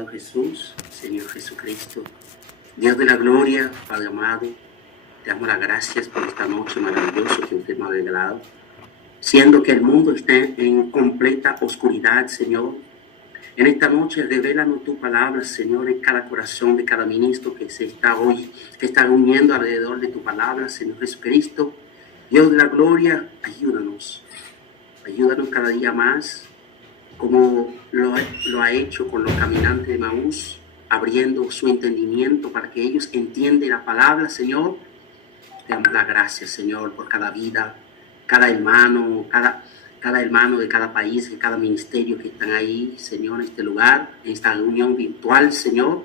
amado Jesús, Señor Jesucristo, Dios de la gloria, Padre amado, te damos las gracias por esta noche maravillosa que usted nos ha regalado, siendo que el mundo está en completa oscuridad, Señor. En esta noche, revélanos tu palabra, Señor, en cada corazón de cada ministro que se está hoy, que está reuniendo alrededor de tu palabra, Señor Jesucristo. Dios de la gloria, ayúdanos cada día más, como lo ha hecho con los caminantes de Maús, abriendo su entendimiento para que ellos entiendan la palabra, Señor. Te damos las gracias, Señor, por cada vida, cada hermano de cada país, de cada ministerio que están ahí, Señor, en este lugar, en esta reunión virtual, Señor.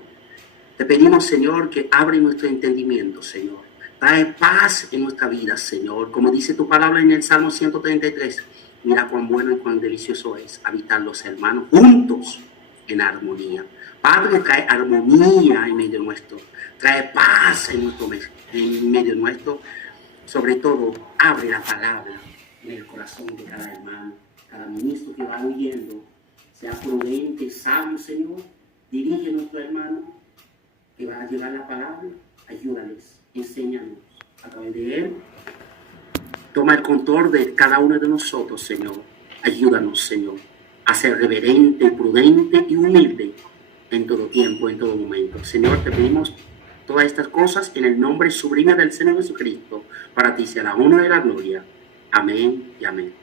Te pedimos, Señor, que abre nuestro entendimiento, Señor. Trae paz en nuestra vida, Señor. Como dice tu palabra en el Salmo 133, mira cuán bueno y cuán delicioso es habitar los hermanos juntos en armonía. Padre, trae armonía en medio nuestro. Trae paz en medio nuestro. Sobre todo, abre la palabra en el corazón de cada hermano. Cada ministro que va huyendo, sea prudente, sabio, Señor. Dirige a nuestro hermano que va a llevar la palabra. Ayúdales, enséñanos a través de él. Toma el control de cada uno de nosotros, Señor. Ayúdanos, Señor, a ser reverente, prudente y humilde en todo tiempo, en todo momento. Señor, te pedimos todas estas cosas en el nombre sublime del Señor Jesucristo. Para ti sea la honra y la gloria. Amén y amén.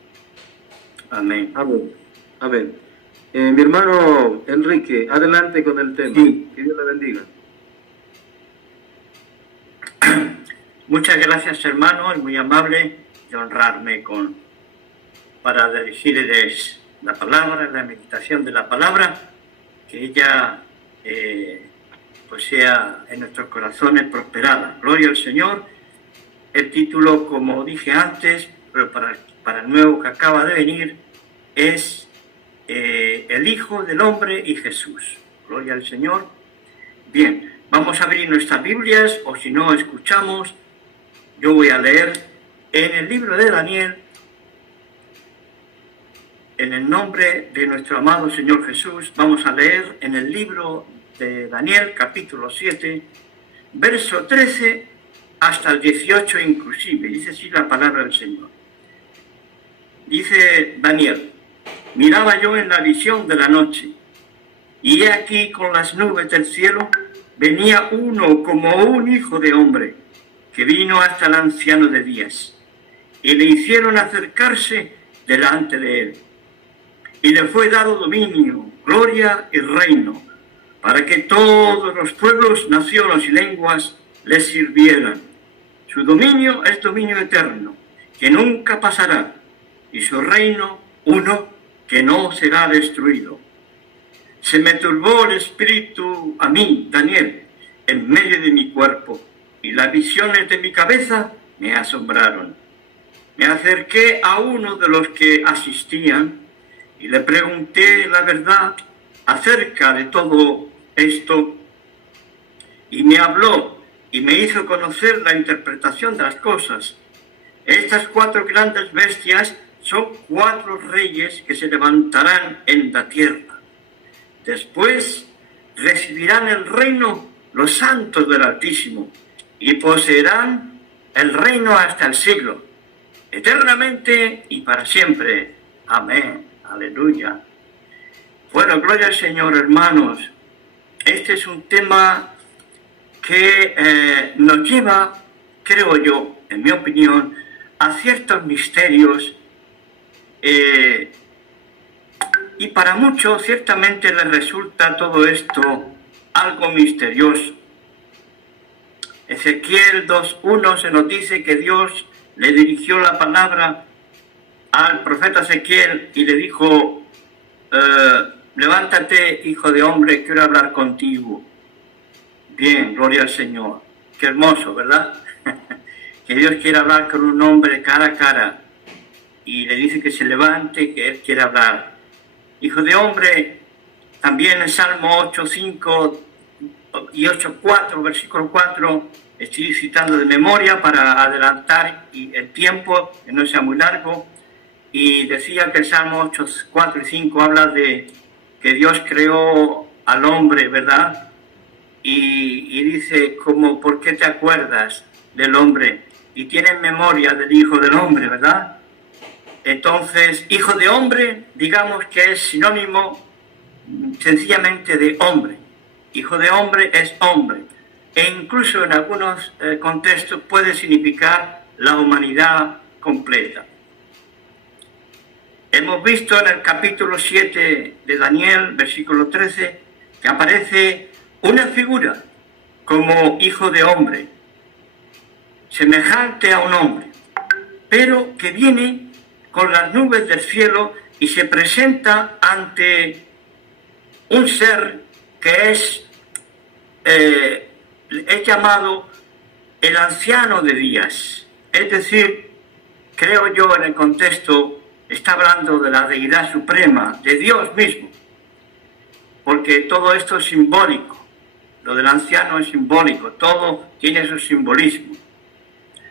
Amén. Amén. Amén. Mi hermano Enrique, adelante con el tema. Sí. Que Dios le bendiga. Muchas gracias, hermano, es muy amable de honrarme para dirigirles la palabra, la meditación de la palabra, que ella pues sea en nuestros corazones prosperada. Gloria al Señor. El título, como dije antes, pero para el nuevo que acaba de venir, es El Hijo del Hombre y Jesús. Gloria al Señor. Bien, vamos a abrir nuestras Biblias, o si no, escuchamos. Yo voy a leer en el libro de Daniel, en el nombre de nuestro amado Señor Jesús. Vamos a leer en el libro de Daniel, capítulo 7, verso 13 hasta el 18 inclusive. Dice así la palabra del Señor. Dice Daniel: miraba yo en la visión de la noche, y he aquí con las nubes del cielo venía uno como un hijo de hombre, que vino hasta el anciano de días, y le hicieron acercarse delante de él. Y le fue dado dominio, gloria y reino, para que todos los pueblos, naciones y lenguas le sirvieran. Su dominio es dominio eterno, que nunca pasará, y su reino uno que no será destruido. Se me turbó el espíritu a mí, Daniel, en medio de mi cuerpo, y las visiones de mi cabeza me asombraron. Me acerqué a uno de los que asistían y le pregunté la verdad acerca de todo esto, y me habló y me hizo conocer la interpretación de las cosas. Estas 4 grandes bestias son 4 reyes que se levantarán en la tierra. Después recibirán el reino los santos del Altísimo, y poseerán el reino hasta el siglo, eternamente y para siempre. Amén. Aleluya. Bueno, gloria al Señor, hermanos. Este es un tema que nos lleva, creo yo, en mi opinión, a ciertos misterios, y para muchos ciertamente les resulta todo esto algo misterioso. Ezequiel 2:1 se nos dice que Dios le dirigió la palabra al profeta Ezequiel y le dijo: levántate, hijo de hombre, quiero hablar contigo. Bien, gloria al Señor. Qué hermoso, ¿verdad? Que Dios quiere hablar con un hombre cara a cara y le dice que se levante, que Él quiere hablar. Hijo de hombre, también en Salmo 8:5 y 8:4, versículo 4, estoy citando de memoria para adelantar el tiempo, que no sea muy largo, y decía que el Salmo 8:4 y 5 habla de que Dios creó al hombre, ¿verdad? Y dice, como, ¿por qué te acuerdas del hombre? Y tienes memoria del Hijo del Hombre, ¿verdad? Entonces, Hijo de Hombre, digamos que es sinónimo sencillamente de hombre. Hijo de Hombre es hombre. E incluso en algunos contextos puede significar la humanidad completa. Hemos visto en el capítulo 7 de Daniel, versículo 13, que aparece una figura como hijo de hombre, semejante a un hombre, pero que viene con las nubes del cielo y se presenta ante un ser que es llamado el anciano de días. Es decir, creo yo en el contexto, está hablando de la deidad suprema, de Dios mismo, porque todo esto es simbólico. Lo del anciano es simbólico, todo tiene su simbolismo.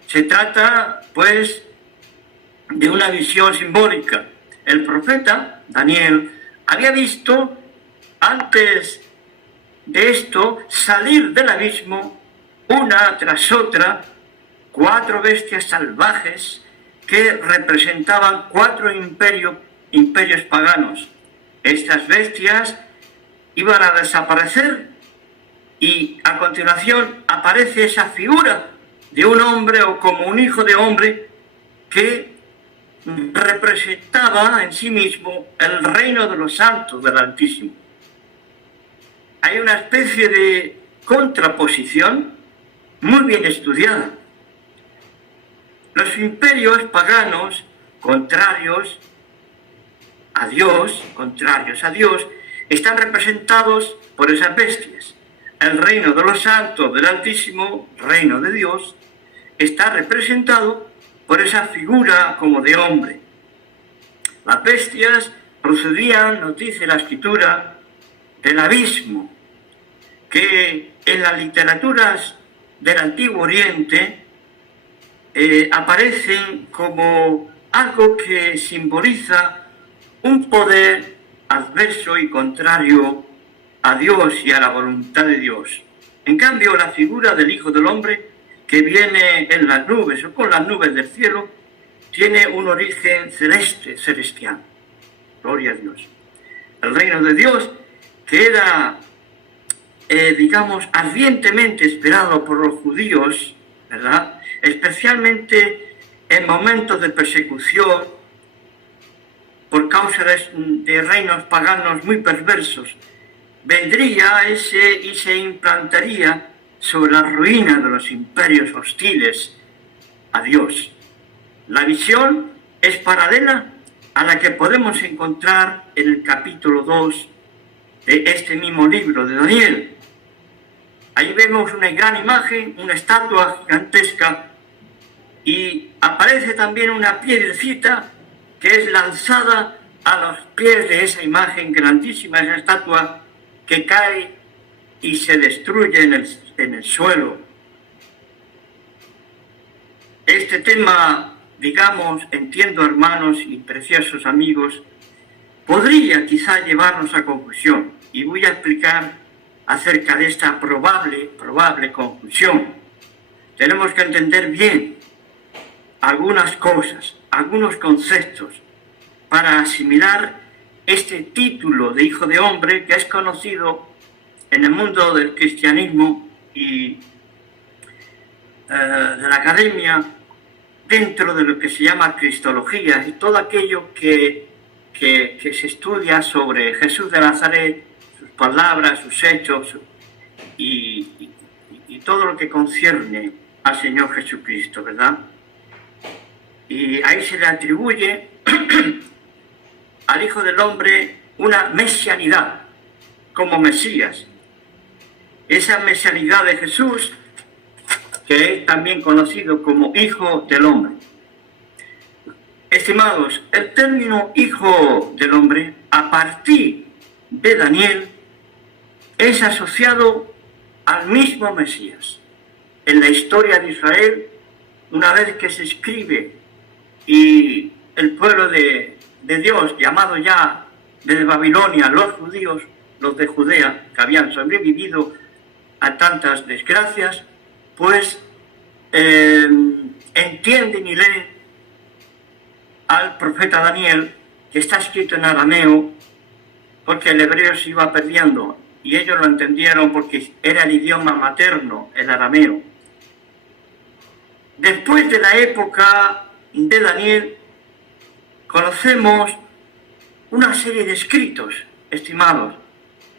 Se trata, pues, de una visión simbólica. El profeta Daniel había visto, antes de esto, salir del abismo, una tras otra, 4 bestias salvajes que representaban 4 imperios paganos. Estas bestias iban a desaparecer y a continuación aparece esa figura de un hombre o como un hijo de hombre que representaba en sí mismo el reino de los santos del Altísimo. Hay una especie de contraposición muy bien estudiada. Los imperios paganos contrarios a Dios, están representados por esas bestias. El reino de los santos del Altísimo, reino de Dios, está representado por esa figura como de hombre. Las bestias procedían, nos dice la Escritura, del abismo, que en las literaturas del Antiguo Oriente aparecen como algo que simboliza un poder adverso y contrario a Dios y a la voluntad de Dios. En cambio, la figura del Hijo del Hombre, que viene en las nubes o con las nubes del cielo, tiene un origen celeste, celestial. Gloria a Dios. El reino de Dios, que era, digamos, ardientemente esperado por los judíos, ¿verdad?, especialmente en momentos de persecución por causa de reinos paganos muy perversos, vendría ese y se implantaría sobre la ruina de los imperios hostiles a Dios. La visión es paralela a la que podemos encontrar en el capítulo 2 de este mismo libro de Daniel. Ahí vemos una gran imagen, una estatua gigantesca, y aparece también una piedrecita que es lanzada a los pies de esa imagen grandísima, esa estatua, que cae y se destruye en el suelo. Este tema, digamos, entiendo, hermanos y preciosos amigos, podría quizá llevarnos a confusión, y voy a explicar acerca de esta probable conclusión. Tenemos que entender bien algunas cosas, algunos conceptos, para asimilar este título de Hijo de Hombre, que es conocido en el mundo del cristianismo y de la academia, dentro de lo que se llama cristología, y todo aquello que se estudia sobre Jesús de Nazaret, sus palabras, sus hechos y todo lo que concierne al Señor Jesucristo, ¿verdad? Y ahí se le atribuye al Hijo del Hombre una mesianidad como Mesías. Esa mesianidad de Jesús, que es también conocido como Hijo del Hombre. Estimados, el término Hijo del Hombre, a partir de Daniel, es asociado al mismo Mesías. En la historia de Israel, una vez que se escribe y el pueblo de Dios, llamado ya desde Babilonia, los judíos, los de Judea, que habían sobrevivido a tantas desgracias, pues entienden y leen al profeta Daniel, que está escrito en arameo, porque el hebreo se iba perdiendo, y ellos lo entendieron porque era el idioma materno, el arameo. Después de la época de Daniel, conocemos una serie de escritos, estimados.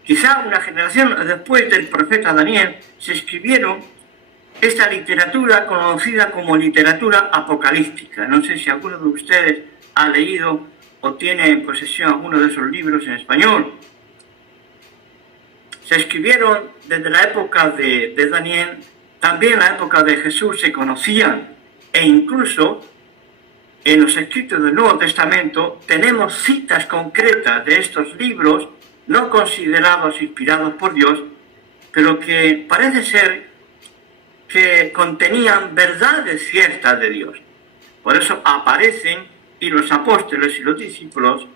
Quizá una generación después del profeta Daniel se escribieron esta literatura conocida como literatura apocalíptica. No sé si alguno de ustedes ha leído o tiene en posesión alguno de esos libros en español. Se escribieron desde la época de Daniel, también en la época de Jesús se conocían, e incluso en los escritos del Nuevo Testamento tenemos citas concretas de estos libros, no considerados inspirados por Dios, pero que parece ser que contenían verdades ciertas de Dios. Por eso aparecen, y los apóstoles y los discípulos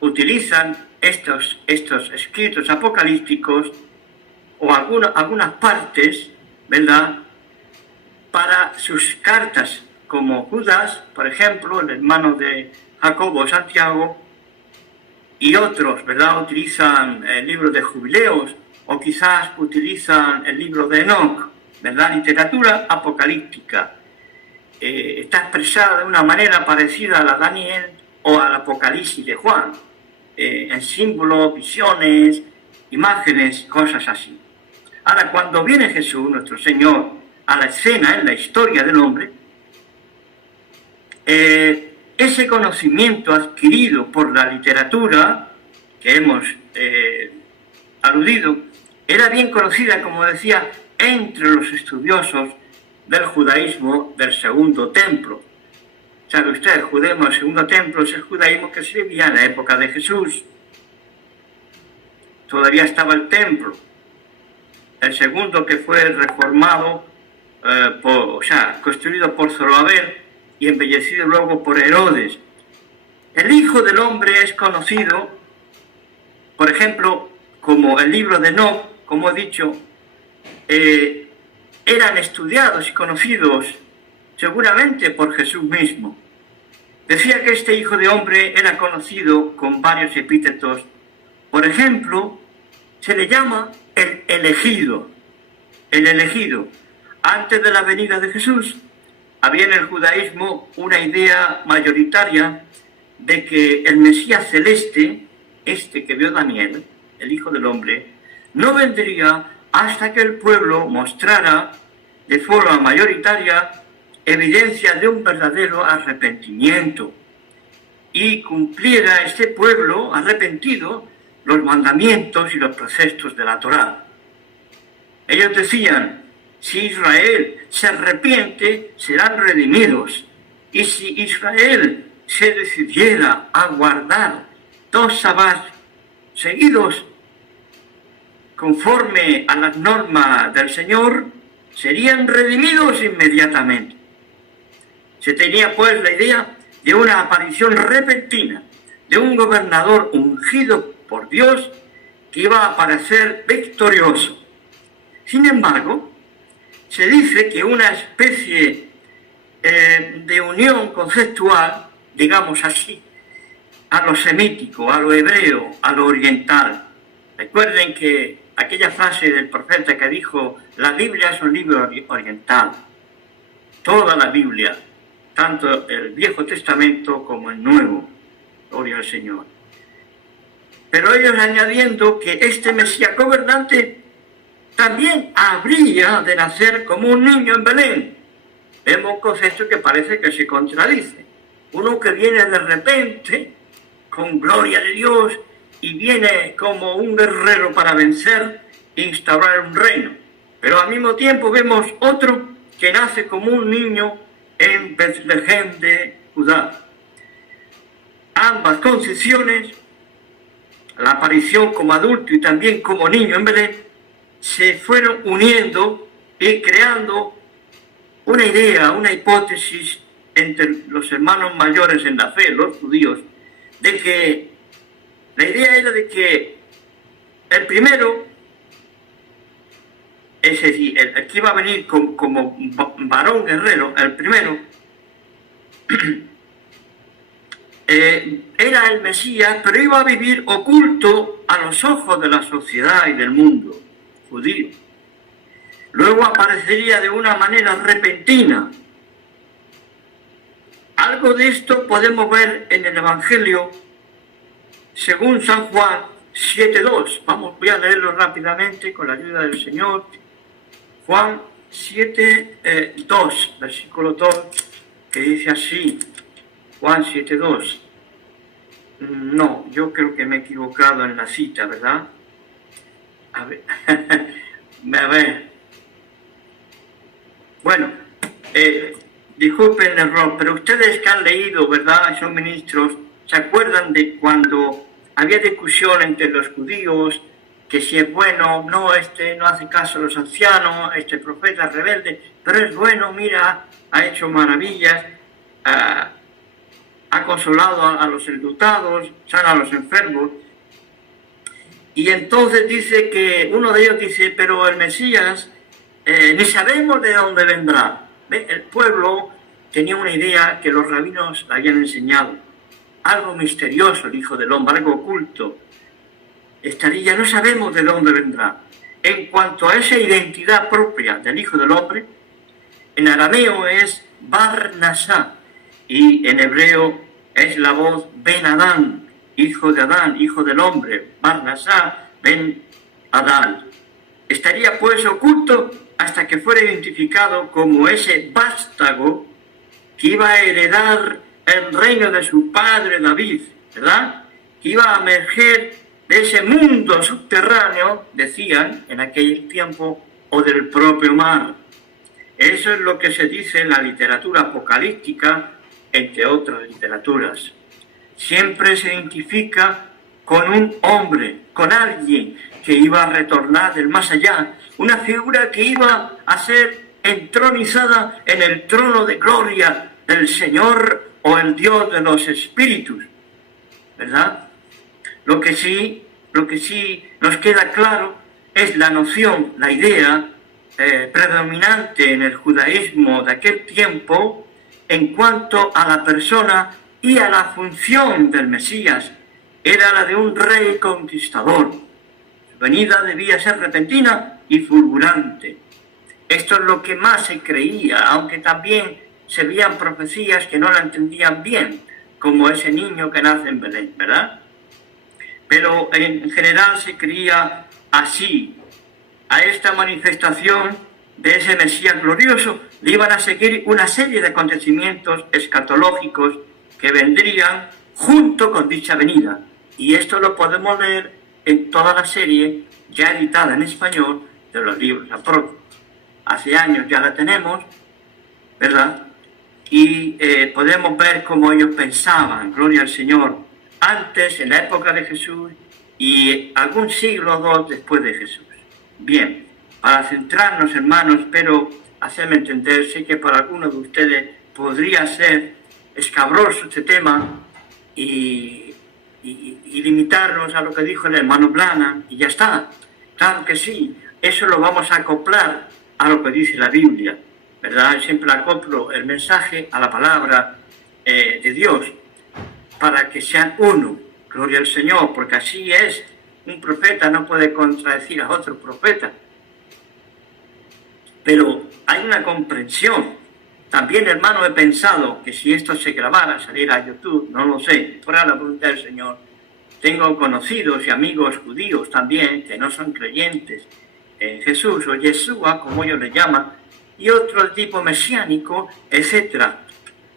utilizan estos escritos apocalípticos o algunas partes, ¿verdad?, para sus cartas, como Judas, por ejemplo, el hermano de Jacobo, Santiago, y otros, ¿verdad?, utilizan el libro de Jubileos, o quizás utilizan el libro de Enoc, ¿verdad?, literatura apocalíptica. Está expresada de una manera parecida a la Daniel o al Apocalipsis de Juan, en símbolos, visiones, imágenes, cosas así. Ahora, cuando viene Jesús, nuestro Señor, a la escena en la historia del hombre, ese conocimiento adquirido por la literatura que hemos aludido, era bien conocida, como decía, entre los estudiosos del judaísmo del Segundo Templo. ¿Sabe usted? El judaísmo del Segundo Templo es el judaísmo que se vivía en la época de Jesús. Todavía estaba el templo. El segundo, que fue reformado, construido por Zorobabel y embellecido luego por Herodes. El Hijo del Hombre es conocido, por ejemplo, como el libro de Enoc, como he dicho, eran estudiados y conocidos seguramente por Jesús mismo. Decía que este Hijo de Hombre era conocido con varios epítetos. Por ejemplo, se le llama el elegido. El elegido. Antes de la venida de Jesús, había en el judaísmo una idea mayoritaria de que el Mesías celeste, este que vio Daniel, el Hijo del Hombre, no vendría hasta que el pueblo mostrara de forma mayoritaria evidencia de un verdadero arrepentimiento y cumpliera este pueblo arrepentido los mandamientos y los preceptos de la Torá. Ellos decían, si Israel se arrepiente, serán redimidos, y si Israel se decidiera a guardar 2 sabás seguidos conforme a las normas del Señor, serían redimidos inmediatamente. Se tenía pues la idea de una aparición repentina de un gobernador ungido por Dios que iba a aparecer victorioso. Sin embargo, se dice que una especie de unión conceptual, digamos así, a lo semítico, a lo hebreo, a lo oriental. Recuerden que aquella frase del profeta que dijo, la Biblia es un libro oriental. Toda la Biblia, tanto el Viejo Testamento como el Nuevo, gloria al Señor. Pero ellos añadiendo que este Mesías gobernante también habría de nacer como un niño en Belén. Vemos un concepto que parece que se contradice. Uno que viene de repente, con gloria de Dios, y viene como un guerrero para vencer e instaurar un reino. Pero al mismo tiempo vemos otro que nace como un niño en Betlehem de Judá. Ambas concepciones, la aparición como adulto y también como niño en Belén, se fueron uniendo y creando una idea, una hipótesis entre los hermanos mayores en la fe, los judíos, de que la idea era de que El primero, es decir, el que iba a venir como varón guerrero, el primero, era el Mesías, pero iba a vivir oculto a los ojos de la sociedad y del mundo judío. Luego aparecería de una manera repentina. Algo de esto podemos ver en el Evangelio según San Juan 7.2. Voy a leerlo rápidamente con la ayuda del Señor. Juan 7.2, versículo 2, que dice así. Juan 7.2. No, yo creo que me he equivocado en la cita, ¿verdad? A ver. A ver. Bueno, disculpen el error, pero ustedes que han leído, ¿verdad?, son ministros, ¿se acuerdan de cuando había discusión entre los judíos, que si es bueno, no, no hace caso a los ancianos, este profeta es rebelde, pero es bueno, mira, ha hecho maravillas, ha consolado a los enlutados, sana a los enfermos? Y entonces dice que uno de ellos dice, pero el Mesías ni sabemos de dónde vendrá. ¿Ve? El pueblo tenía una idea que los rabinos habían enseñado, algo misterioso, el Hijo del Hombre, algo oculto. Estaría, no sabemos de dónde vendrá. En cuanto a esa identidad propia del Hijo del Hombre, en arameo es Bar Nasá, y en hebreo es la voz Ben Adán, hijo de Adán, hijo del hombre, Bar Nasá, Ben Adán. Estaría pues oculto hasta que fuera identificado como ese vástago que iba a heredar el reino de su padre David, ¿verdad? Que iba a emerger de ese mundo subterráneo, decían en aquel tiempo, o del propio mar. Eso es lo que se dice en la literatura apocalíptica, entre otras literaturas. Siempre se identifica con un hombre, con alguien que iba a retornar del más allá, una figura que iba a ser entronizada en el trono de gloria del Señor o el Dios de los espíritus, ¿verdad? Lo que sí nos queda claro es la noción, la idea predominante en el judaísmo de aquel tiempo en cuanto a la persona y a la función del Mesías. Era la de un rey conquistador. Su venida debía ser repentina y fulgurante. Esto es lo que más se creía, aunque también se veían profecías que no la entendían bien, como ese niño que nace en Belén, ¿verdad? Pero en general se creía así. A esta manifestación de ese Mesías glorioso le iban a seguir una serie de acontecimientos escatológicos que vendrían junto con dicha venida. Y esto lo podemos leer en toda la serie ya editada en español de los libros apócrifos. Hace años ya la tenemos, ¿verdad? Y podemos ver cómo ellos pensaban, gloria al Señor, antes, en la época de Jesús, y algún siglo o dos después de Jesús. Bien, para centrarnos, hermanos, espero hacerme entender, sé que para algunos de ustedes podría ser escabroso este tema y limitarnos a lo que dijo el hermano Blana, y ya está. Claro que sí, eso lo vamos a acoplar a lo que dice la Biblia, ¿verdad? Siempre acoplo el mensaje a la palabra de Dios, para que sean uno, gloria al Señor, porque así es. Un profeta no puede contradecir a otro profeta. Pero hay una comprensión. También, hermano, he pensado que si esto se grabara, saliera a YouTube, no lo sé, fuera la voluntad del Señor. Tengo conocidos y amigos judíos también que no son creyentes en Jesús o Yeshua, como ellos le llaman, y otro tipo mesiánico, etcétera,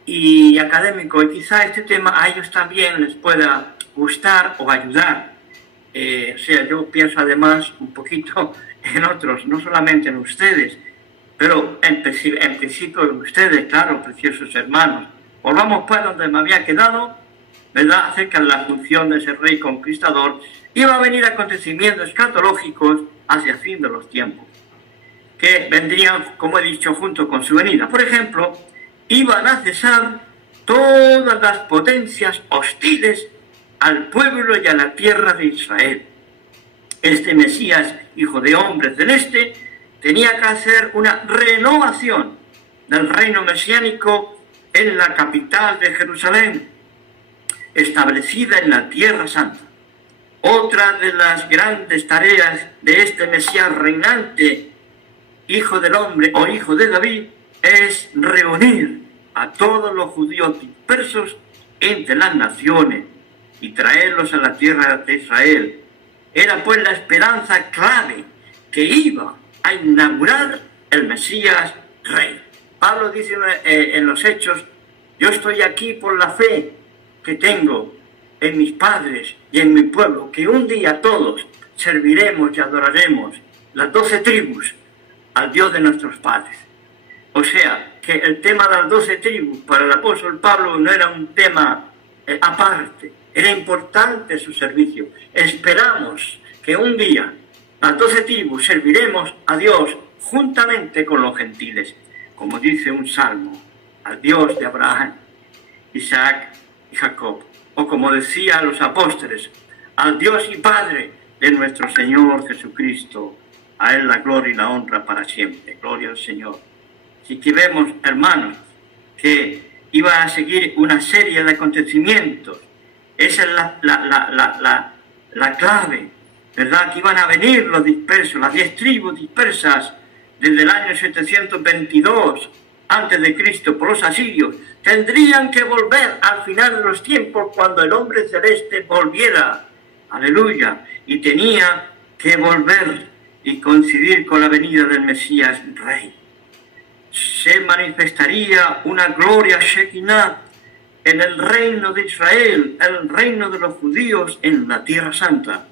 y académico, y quizá este tema a ellos también les pueda gustar o ayudar. O sea, yo pienso además un poquito en otros, no solamente en ustedes, pero en principio en ustedes, claro, preciosos hermanos. Volvamos pues donde me había quedado, ¿verdad?, acerca de la función de ese rey conquistador. Iba a venir acontecimientos escatológicos hacia el fin de los tiempos, que vendrían, como he dicho, junto con su venida. Por ejemplo, iban a cesar todas las potencias hostiles al pueblo y a la tierra de Israel. Este Mesías, hijo de hombre celeste, tenía que hacer una renovación del reino mesiánico en la capital de Jerusalén, establecida en la Tierra Santa. Otra de las grandes tareas de este Mesías reinante, hijo del hombre o hijo de David, es reunir a todos los judíos dispersos entre las naciones y traerlos a la tierra de Israel. Era pues la esperanza clave que iba a inaugurar el Mesías rey. Pablo dice en los Hechos: yo estoy aquí por la fe que tengo en mis padres y en mi pueblo, que un día todos serviremos y adoraremos las 12 tribus al Dios de nuestros padres. O sea, que el tema de las 12 tribus para el apóstol Pablo no era un tema aparte, era importante su servicio. Esperamos que un día las 12 tribus serviremos a Dios juntamente con los gentiles, como dice un salmo, al Dios de Abraham, Isaac y Jacob, o como decían los apóstoles, al Dios y Padre de nuestro Señor Jesucristo, a Él la gloria y la honra para siempre. Gloria al Señor. Así que vemos, hermanos, que iba a seguir una serie de acontecimientos. Esa es la clave, ¿verdad? Que iban a venir los dispersos, las 10 tribus dispersas desde el año 722 antes de Cristo por los asirios. Tendrían que volver al final de los tiempos cuando el hombre celeste volviera. Aleluya. Y tenía que volver y coincidir con la venida del Mesías Rey. Se manifestaría una gloria Shekinah en el reino de Israel, el reino de los judíos en la Tierra Santa.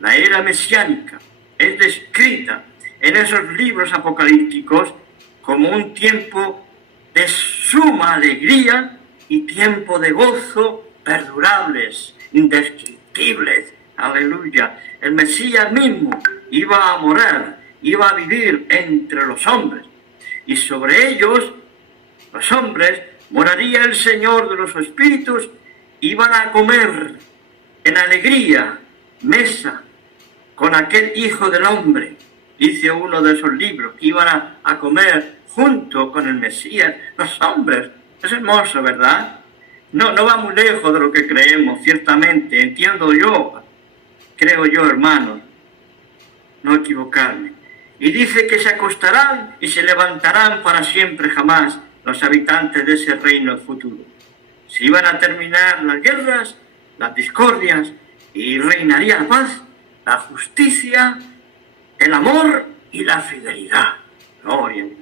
La era mesiánica es descrita en esos libros apocalípticos como un tiempo de suma alegría y tiempo de gozo perdurables, indescriptibles. Aleluya. El Mesías mismo iba a morar, iba a vivir entre los hombres, y sobre ellos, los hombres, moraría el Señor de los espíritus. Iban a comer en alegría, mesa, con aquel Hijo del Hombre. Dice uno de esos libros, que iban a comer junto con el Mesías, los hombres. Es hermoso, ¿verdad? No va muy lejos de lo que creemos, ciertamente. Entiendo yo, creo yo, hermanos, no equivocarme. Y dice que se acostarán y se levantarán para siempre jamás los habitantes de ese reino futuro. Se iban a terminar las guerras, las discordias, y reinaría la paz, la justicia, el amor y la fidelidad. Gloria a Dios.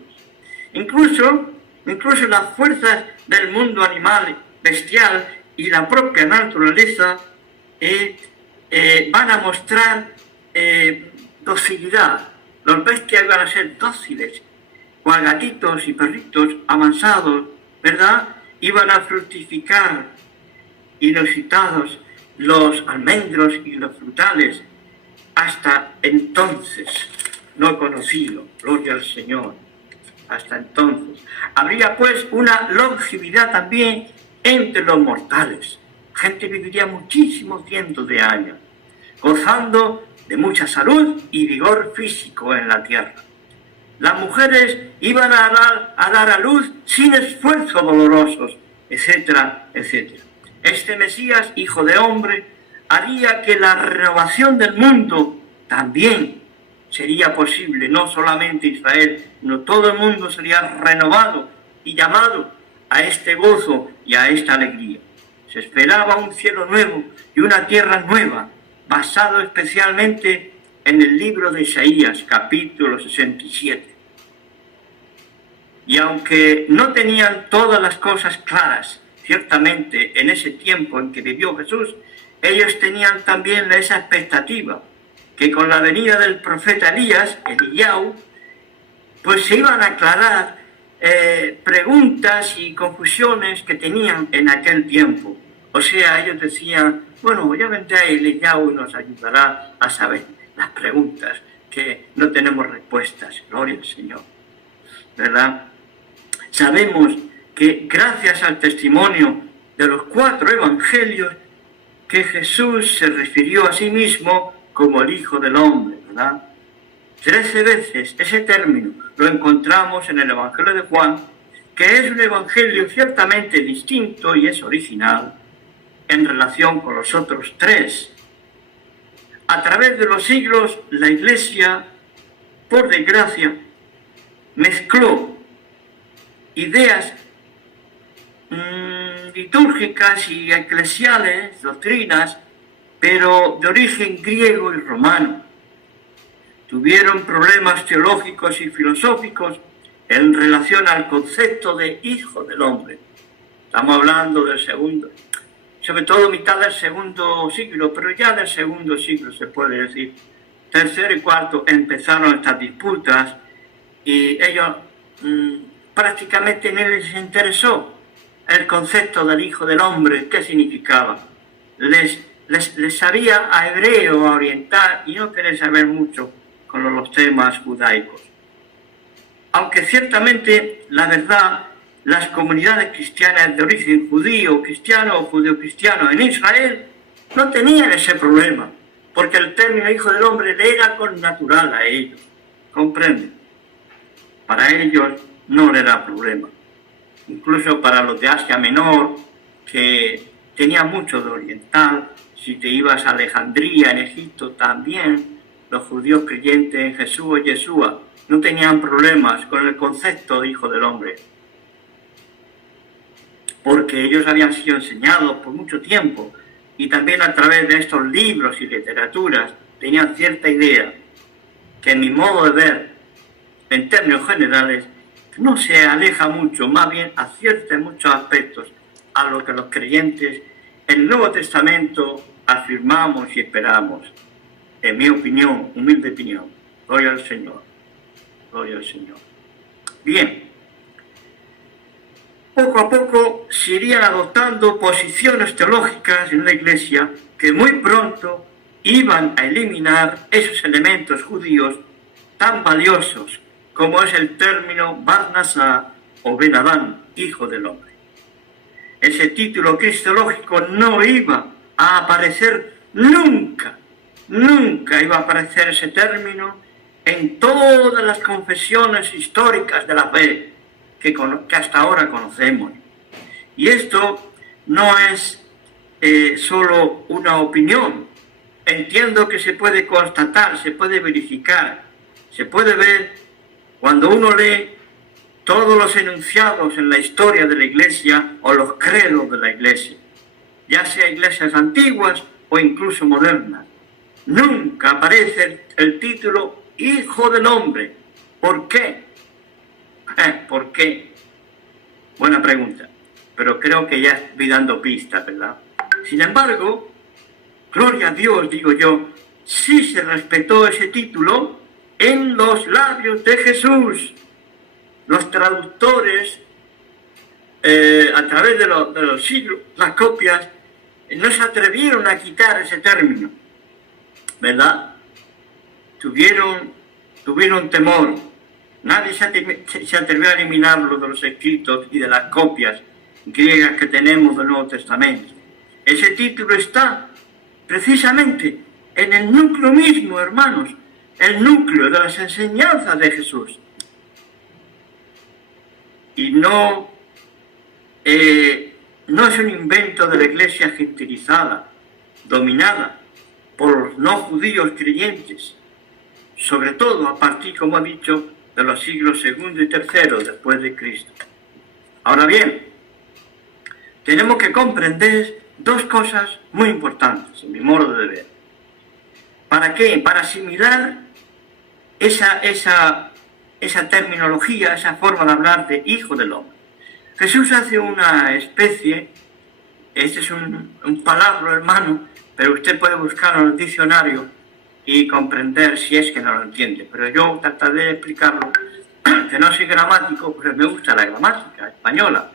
Incluso las fuerzas del mundo animal, bestial y la propia naturaleza van a mostrar docilidad. Los bestias van a ser dóciles, cual gatitos y perritos avanzados, ¿verdad? Iban a fructificar inusitados los almendros y los frutales, hasta entonces no conocido. Gloria al Señor. Hasta entonces. Habría pues una longevidad también entre los mortales. Gente viviría muchísimos cientos de años, gozando de mucha salud y vigor físico en la tierra. Las mujeres iban a dar a luz sin esfuerzos dolorosos, etcétera, etcétera. Este Mesías, hijo de hombre, haría que la renovación del mundo también sería posible. No solamente Israel, sino todo el mundo sería renovado y llamado a este gozo y a esta alegría. Se esperaba un cielo nuevo y una tierra nueva, basado especialmente en el libro de Isaías, capítulo 67. Y aunque no tenían todas las cosas claras, ciertamente en ese tiempo en que vivió Jesús, ellos tenían también esa expectativa, que con la venida del profeta Elías, Eliyahu, pues se iban a aclarar preguntas y confusiones que tenían en aquel tiempo. O sea, ellos decían, bueno, ya vendrá Eliyahu y nos ayudará a saber las preguntas que no tenemos respuestas. Gloria al Señor, ¿verdad? Sabemos que gracias al testimonio de los 4 evangelios, que Jesús se refirió a sí mismo como el Hijo del Hombre, ¿verdad? 13 veces ese término lo encontramos en el Evangelio de Juan, que es un evangelio ciertamente distinto y es original en relación con los otros 3. A través de los siglos, la Iglesia, por desgracia, mezcló ideas litúrgicas y eclesiales, doctrinas, pero de origen griego y romano. Tuvieron problemas teológicos y filosóficos en relación al concepto de Hijo del Hombre. Estamos hablando del segundo, sobre todo mitad del segundo siglo, pero ya del segundo siglo se puede decir. Tercero y cuarto empezaron estas disputas y ellos prácticamente no les interesó el concepto del Hijo del Hombre, qué significaba. Les sabía a hebreo, a oriental, y no quería saber mucho con los temas judaicos. Aunque ciertamente, la verdad, las comunidades cristianas de origen judío, cristiano o judeo-cristiano en Israel no tenían ese problema, porque el término Hijo del Hombre le era connatural a ellos. ¿Comprenden? Para ellos no le da problema. Incluso para los de Asia Menor, que tenía mucho de oriental, si te ibas a Alejandría, en Egipto también, los judíos creyentes en Jesús o Yeshua no tenían problemas con el concepto de Hijo del Hombre, porque ellos habían sido enseñados por mucho tiempo y también a través de estos libros y literaturas tenían cierta idea que en mi modo de ver, en términos generales, no se aleja mucho, más bien acierta en muchos aspectos a lo que los creyentes en el Nuevo Testamento afirmamos y esperamos. En mi opinión, humilde opinión. Gloria al Señor. Gloria al Señor. Bien. Poco a poco se irían adoptando posiciones teológicas en la Iglesia que muy pronto iban a eliminar esos elementos judíos tan valiosos como es el término Bar-Nasá o Ben Adán, Hijo del Hombre. Ese título cristológico no iba a aparecer nunca. Nunca iba a aparecer ese término en todas las confesiones históricas de la fe que hasta ahora conocemos. Y esto no es solo una opinión. Entiendo que se puede constatar, se puede verificar, se puede ver cuando uno lee todos los enunciados en la historia de la Iglesia o los credos de la Iglesia, ya sea iglesias antiguas o incluso modernas. Nunca aparece el título Hijo del Hombre. ¿Por qué? ¿Por qué? Buena pregunta, pero creo que ya estoy dando pistas, ¿verdad? Sin embargo, gloria a Dios, digo yo, sí se respetó ese título en los labios de Jesús. Los traductores, a través de los siglos, las copias, no se atrevieron a quitar ese término, ¿verdad? Tuvieron temor. Nadie se atrevió a eliminarlo de los escritos y de las copias griegas que tenemos del Nuevo Testamento. Ese título está precisamente en el núcleo mismo, hermanos, el núcleo de las enseñanzas de Jesús. Y no es un invento de la Iglesia gentilizada, dominada por los no judíos creyentes, sobre todo a partir, como he dicho, de los siglos segundo y tercero después de Cristo. Ahora bien, tenemos que comprender dos cosas muy importantes, en mi modo de ver. ¿Para qué? Para asimilar esa terminología, esa forma de hablar de Hijo del Hombre. Jesús hace una especie, este es un palabra, hermano, pero usted puede buscarlo en el diccionario y comprender si es que no lo entiende. Pero yo trataré de explicarlo, que no soy gramático, pero me gusta la gramática española.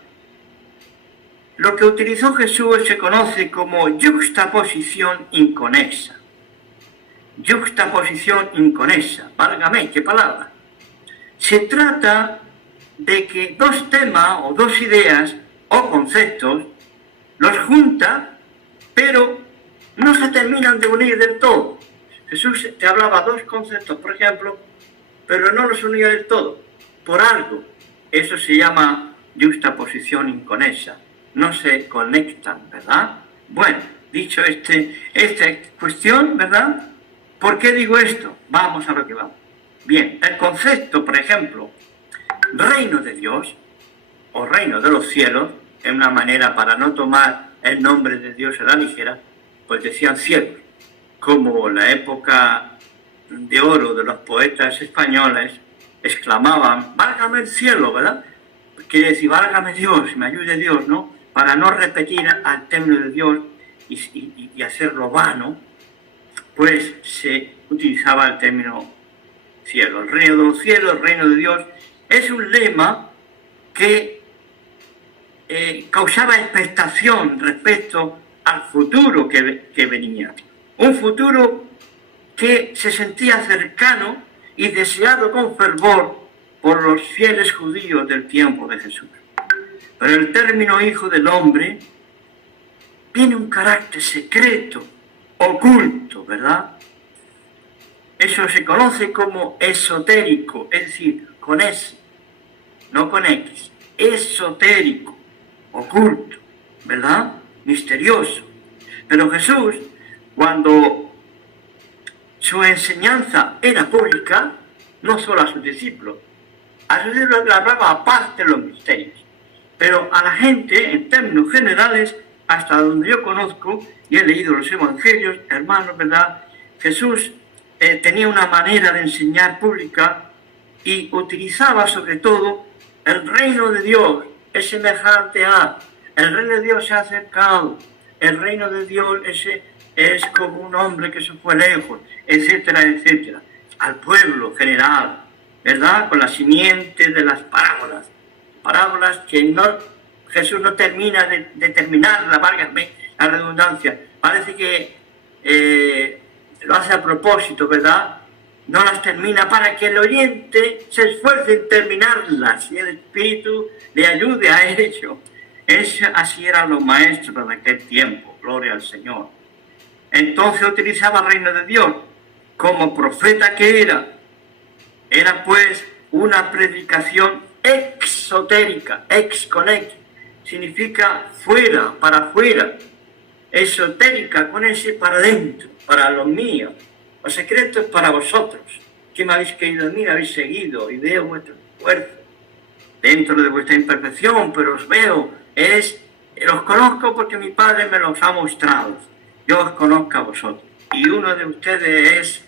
Lo que utilizó Jesús se conoce como yuxtaposición inconexa. Yuxtaposición inconexa, válgame, ¿qué palabra? Se trata de que dos temas o dos ideas o conceptos los junta, pero no se terminan de unir del todo. Jesús te hablaba dos conceptos, por ejemplo, pero no los unía del todo, por algo. Eso se llama juxtaposición inconexa. No se conectan, ¿verdad? Bueno, dicho esta cuestión, ¿verdad? ¿Por qué digo esto? Vamos a lo que vamos. Bien, el concepto, por ejemplo, reino de Dios o reino de los cielos, es una manera para no tomar el nombre de Dios a la ligera, pues decían cielos, como la época de oro de los poetas españoles exclamaban, válgame el cielo, ¿verdad? Quiere decir, válgame Dios, me ayude Dios, ¿no? Para no repetir al término de Dios y hacerlo vano, pues se utilizaba el término cielo. El reino de los cielos, el reino de Dios, es un lema que causaba expectación respecto al futuro que venía. Un futuro que se sentía cercano y deseado con fervor por los fieles judíos del tiempo de Jesús. Pero el término hijo del hombre tiene un carácter secreto, oculto, ¿verdad? Eso se conoce como esotérico, es decir, con S, no con X, esotérico, oculto, ¿verdad? Misterioso. Pero Jesús, cuando su enseñanza era pública, no solo a sus discípulos le hablaba aparte de los misterios, pero a la gente, en términos generales, hasta donde yo conozco, y he leído los evangelios, hermanos, ¿verdad? Jesús tenía una manera de enseñar pública y utilizaba sobre todo el reino de Dios, es semejante a, el reino de Dios se ha acercado, el reino de Dios es como un hombre que se fue lejos, etcétera, etcétera, al pueblo general, ¿verdad? Con la simiente de las parábolas que Jesús no termina de terminar, la redundancia, parece que lo hace a propósito, ¿verdad? No las termina para que el oyente se esfuerce en terminarlas y el Espíritu le ayude a ello. Así eran los maestros de aquel tiempo, gloria al Señor. Entonces utilizaba el reino de Dios como profeta que era pues una predicación exotérica, ex con X, significa fuera, para afuera, esotérica con ese para adentro, para los míos, los secretos para vosotros, que me habéis querido a mí, me habéis seguido y veo vuestro esfuerzo dentro de vuestra imperfección, pero os veo, los conozco porque mi Padre me los ha mostrado, yo os conozco a vosotros, y uno de ustedes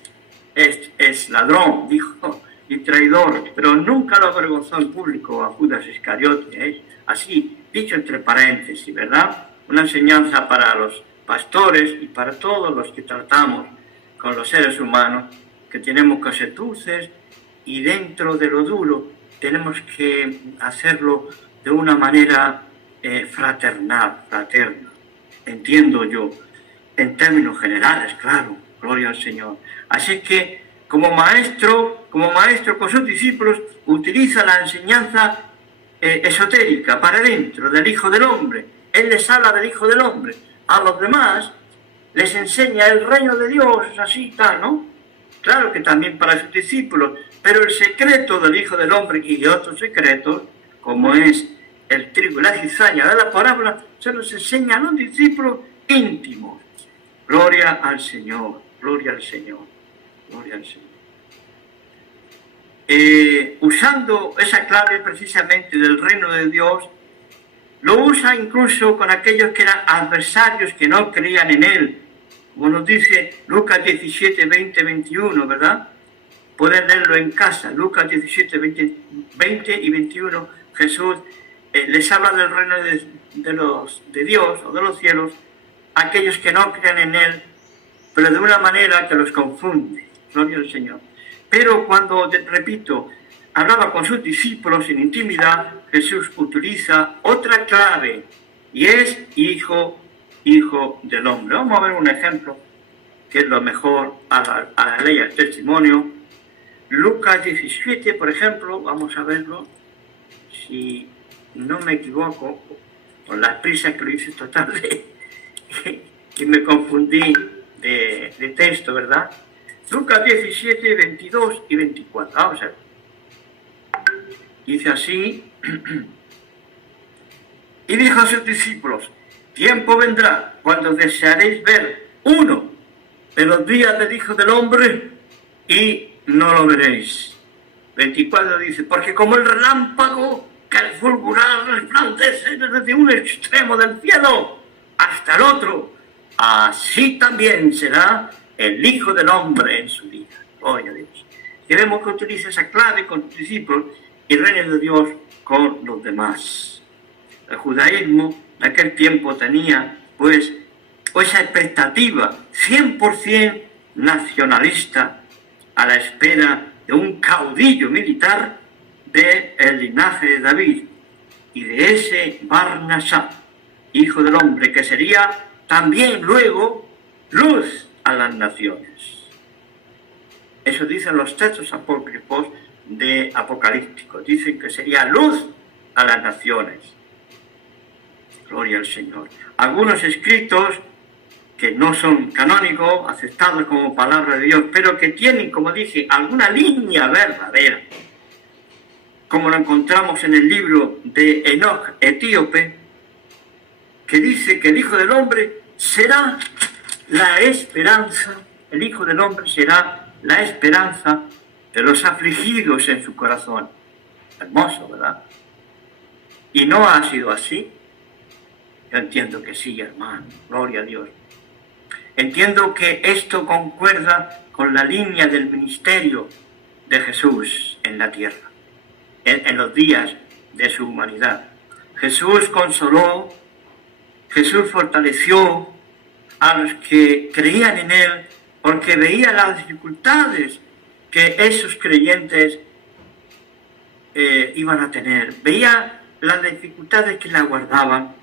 es ladrón, dijo, y traidor, pero nunca lo avergonzó en público a Judas Iscariote, así, dicho entre paréntesis, ¿verdad? Una enseñanza para los pastores y para todos los que tratamos con los seres humanos, que tenemos que ser dulces y dentro de lo duro tenemos que hacerlo de una manera fraternal, fraterna, entiendo yo, en términos generales, claro, gloria al Señor. Así que como maestro con sus discípulos, utiliza la enseñanza esotérica para dentro del Hijo del Hombre. Él les habla del Hijo del Hombre. A los demás les enseña el reino de Dios, así tal, ¿no? Claro que también para sus discípulos, pero el secreto del Hijo del Hombre y otros secretos, como es el trigo y la cizaña de la parábola, se los enseña a los discípulos íntimos. Gloria al Señor, gloria al Señor, gloria al Señor. Usando esa clave precisamente del reino de Dios, lo usa incluso con aquellos que eran adversarios, que no creían en él, como nos dice Lucas 17, 20, 21, ¿verdad? Pueden leerlo en casa, Lucas 17, 20 y 21, Jesús les habla del reino de Dios o de los cielos, a aquellos que no creen en él, pero de una manera que los confunde, gloria al Señor. Pero cuando, repito, hablaba con sus discípulos en intimidad, Jesús utiliza otra clave, y es hijo del hombre. Vamos a ver un ejemplo, que es lo mejor a la ley, al testimonio. Lucas 17, por ejemplo, vamos a verlo, si no me equivoco, con las prisas que lo hice esta tarde, y me confundí de texto, ¿verdad? Lucas 17, 22 y 24. Vamos a ver. Dice así, y dijo a sus discípulos, tiempo vendrá cuando desearéis ver uno de los días del Hijo del Hombre y no lo veréis. 24 dice, porque como el relámpago que al fulgurar resplandece desde un extremo del cielo hasta el otro, así también será el Hijo del Hombre en su día. Gloria a Dios. Queremos que utilice esa clave con sus discípulos y reine de Dios con los demás. El judaísmo de aquel tiempo tenía, pues, esa expectativa 100% nacionalista a la espera de un caudillo militar del linaje de David y de ese Bar-Nasá, Hijo del Hombre, que sería también luego luz a las naciones. Eso dicen los textos apócrifos de Apocalípticos. Dicen que sería luz a las naciones. Gloria al Señor. Algunos escritos que no son canónicos, aceptados como palabra de Dios, pero que tienen, como dije, alguna línea verdadera, como lo encontramos en el libro de Enoch etíope, que dice que el Hijo del Hombre será la esperanza, el Hijo del Hombre será la esperanza de los afligidos en su corazón. Hermoso, ¿verdad? Y no ha sido así. Yo entiendo que sí, hermano. Gloria a Dios. Entiendo que esto concuerda con la línea del ministerio de Jesús en la tierra, en los días de su humanidad. Jesús consoló, Jesús fortaleció a los que creían en Él, porque veía las dificultades que esos creyentes iban a tener. Veía las dificultades que le aguardaban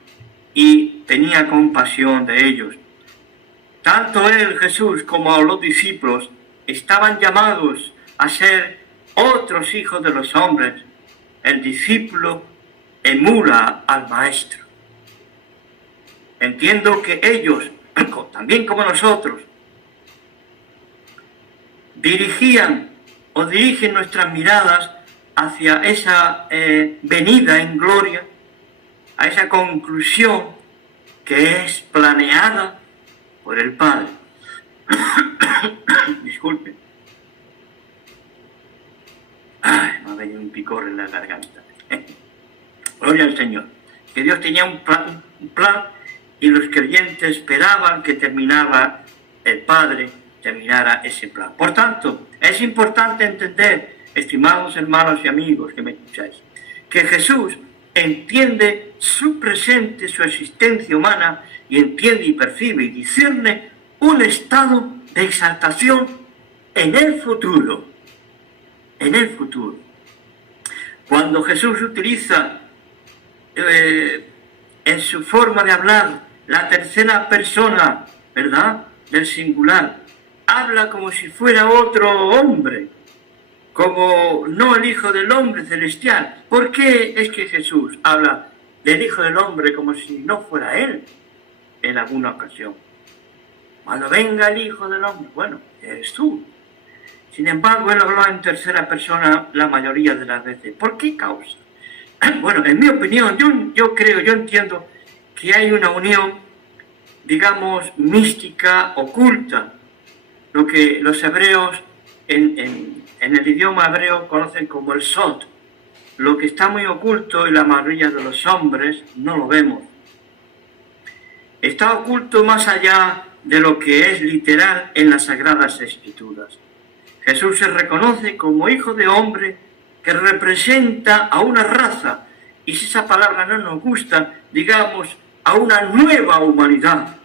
y tenía compasión de ellos. Tanto Él, Jesús, como los discípulos estaban llamados a ser otros hijos de los hombres. El discípulo emula al Maestro. Entiendo que ellos, también como nosotros, dirigen nuestras miradas hacia esa venida en gloria, a esa conclusión que es planeada por el Padre. Disculpe. Ay, me ha venido un picor en la garganta. Gloria al Señor. Que Dios tenía un plan y los creyentes esperaban que terminara el Padre, terminara ese plan. Por tanto, es importante entender, estimados hermanos y amigos que me escucháis, que Jesús entiende su presente, su existencia humana, y entiende y percibe y discierne un estado de exaltación en el futuro. En el futuro. Cuando Jesús utiliza en su forma de hablar la tercera persona, ¿verdad?, del singular, habla como si fuera otro hombre, como no el Hijo del Hombre celestial. ¿Por qué es que Jesús habla del Hijo del Hombre como si no fuera Él en alguna ocasión? Cuando venga el Hijo del Hombre, bueno, eres tú. Sin embargo, Él habló en tercera persona la mayoría de las veces. ¿Por qué causa? Bueno, en mi opinión, yo entiendo que hay una unión, digamos, mística, oculta, lo que los hebreos en el idioma hebreo conocen como el sod, lo que está muy oculto y la mayoría de los hombres no lo vemos. Está oculto más allá de lo que es literal en las Sagradas Escrituras. Jesús se reconoce como Hijo de Hombre que representa a una raza, y si esa palabra no nos gusta, digamos, a una nueva humanidad.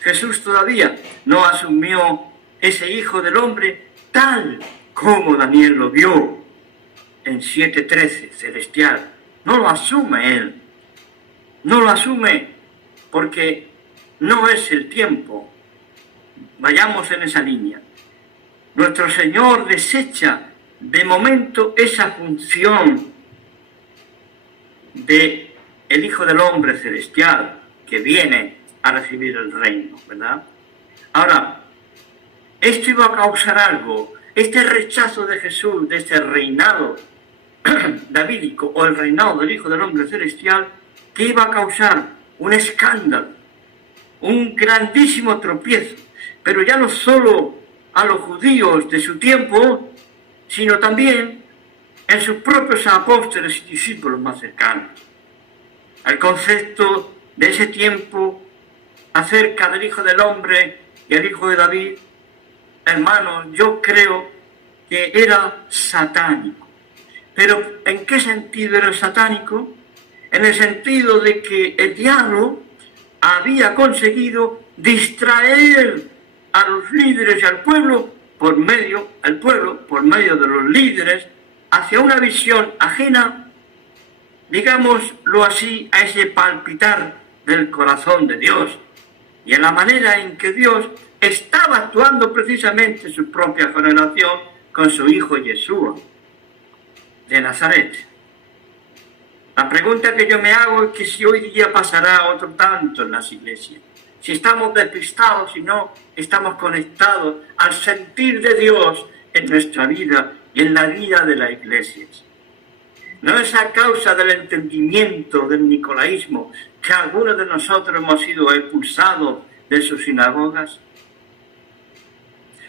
Jesús todavía no asumió ese Hijo del Hombre tal como Daniel lo vio en 7:13, celestial. No lo asume Él. No lo asume porque no es el tiempo. Vayamos en esa línea. Nuestro Señor desecha de momento esa función de el Hijo del Hombre celestial que viene a recibir el reino, ¿verdad? Ahora, esto iba a causar algo. Este rechazo de Jesús, de este reinado davídico o el reinado del Hijo del Hombre Celestial, que iba a causar un escándalo, un grandísimo tropiezo, pero ya no solo a los judíos de su tiempo, sino también en sus propios apóstoles y discípulos más cercanos. El concepto de ese tiempo acerca del Hijo del Hombre y el Hijo de David, hermanos, yo creo que era satánico. ¿Pero en qué sentido era satánico? En el sentido de que el diablo había conseguido distraer a los líderes y al pueblo por medio de los líderes hacia una visión ajena, digámoslo así, a ese palpitar del corazón de Dios y en la manera en que Dios estaba actuando precisamente en su propia generación con su Hijo Yeshua de Nazaret. La pregunta que yo me hago es que si hoy día pasará otro tanto en las iglesias, si estamos despistados, si no estamos conectados al sentir de Dios en nuestra vida y en la vida de las iglesias. No es a causa del entendimiento del nicolaísmo que algunos de nosotros hemos sido expulsados de sus sinagogas.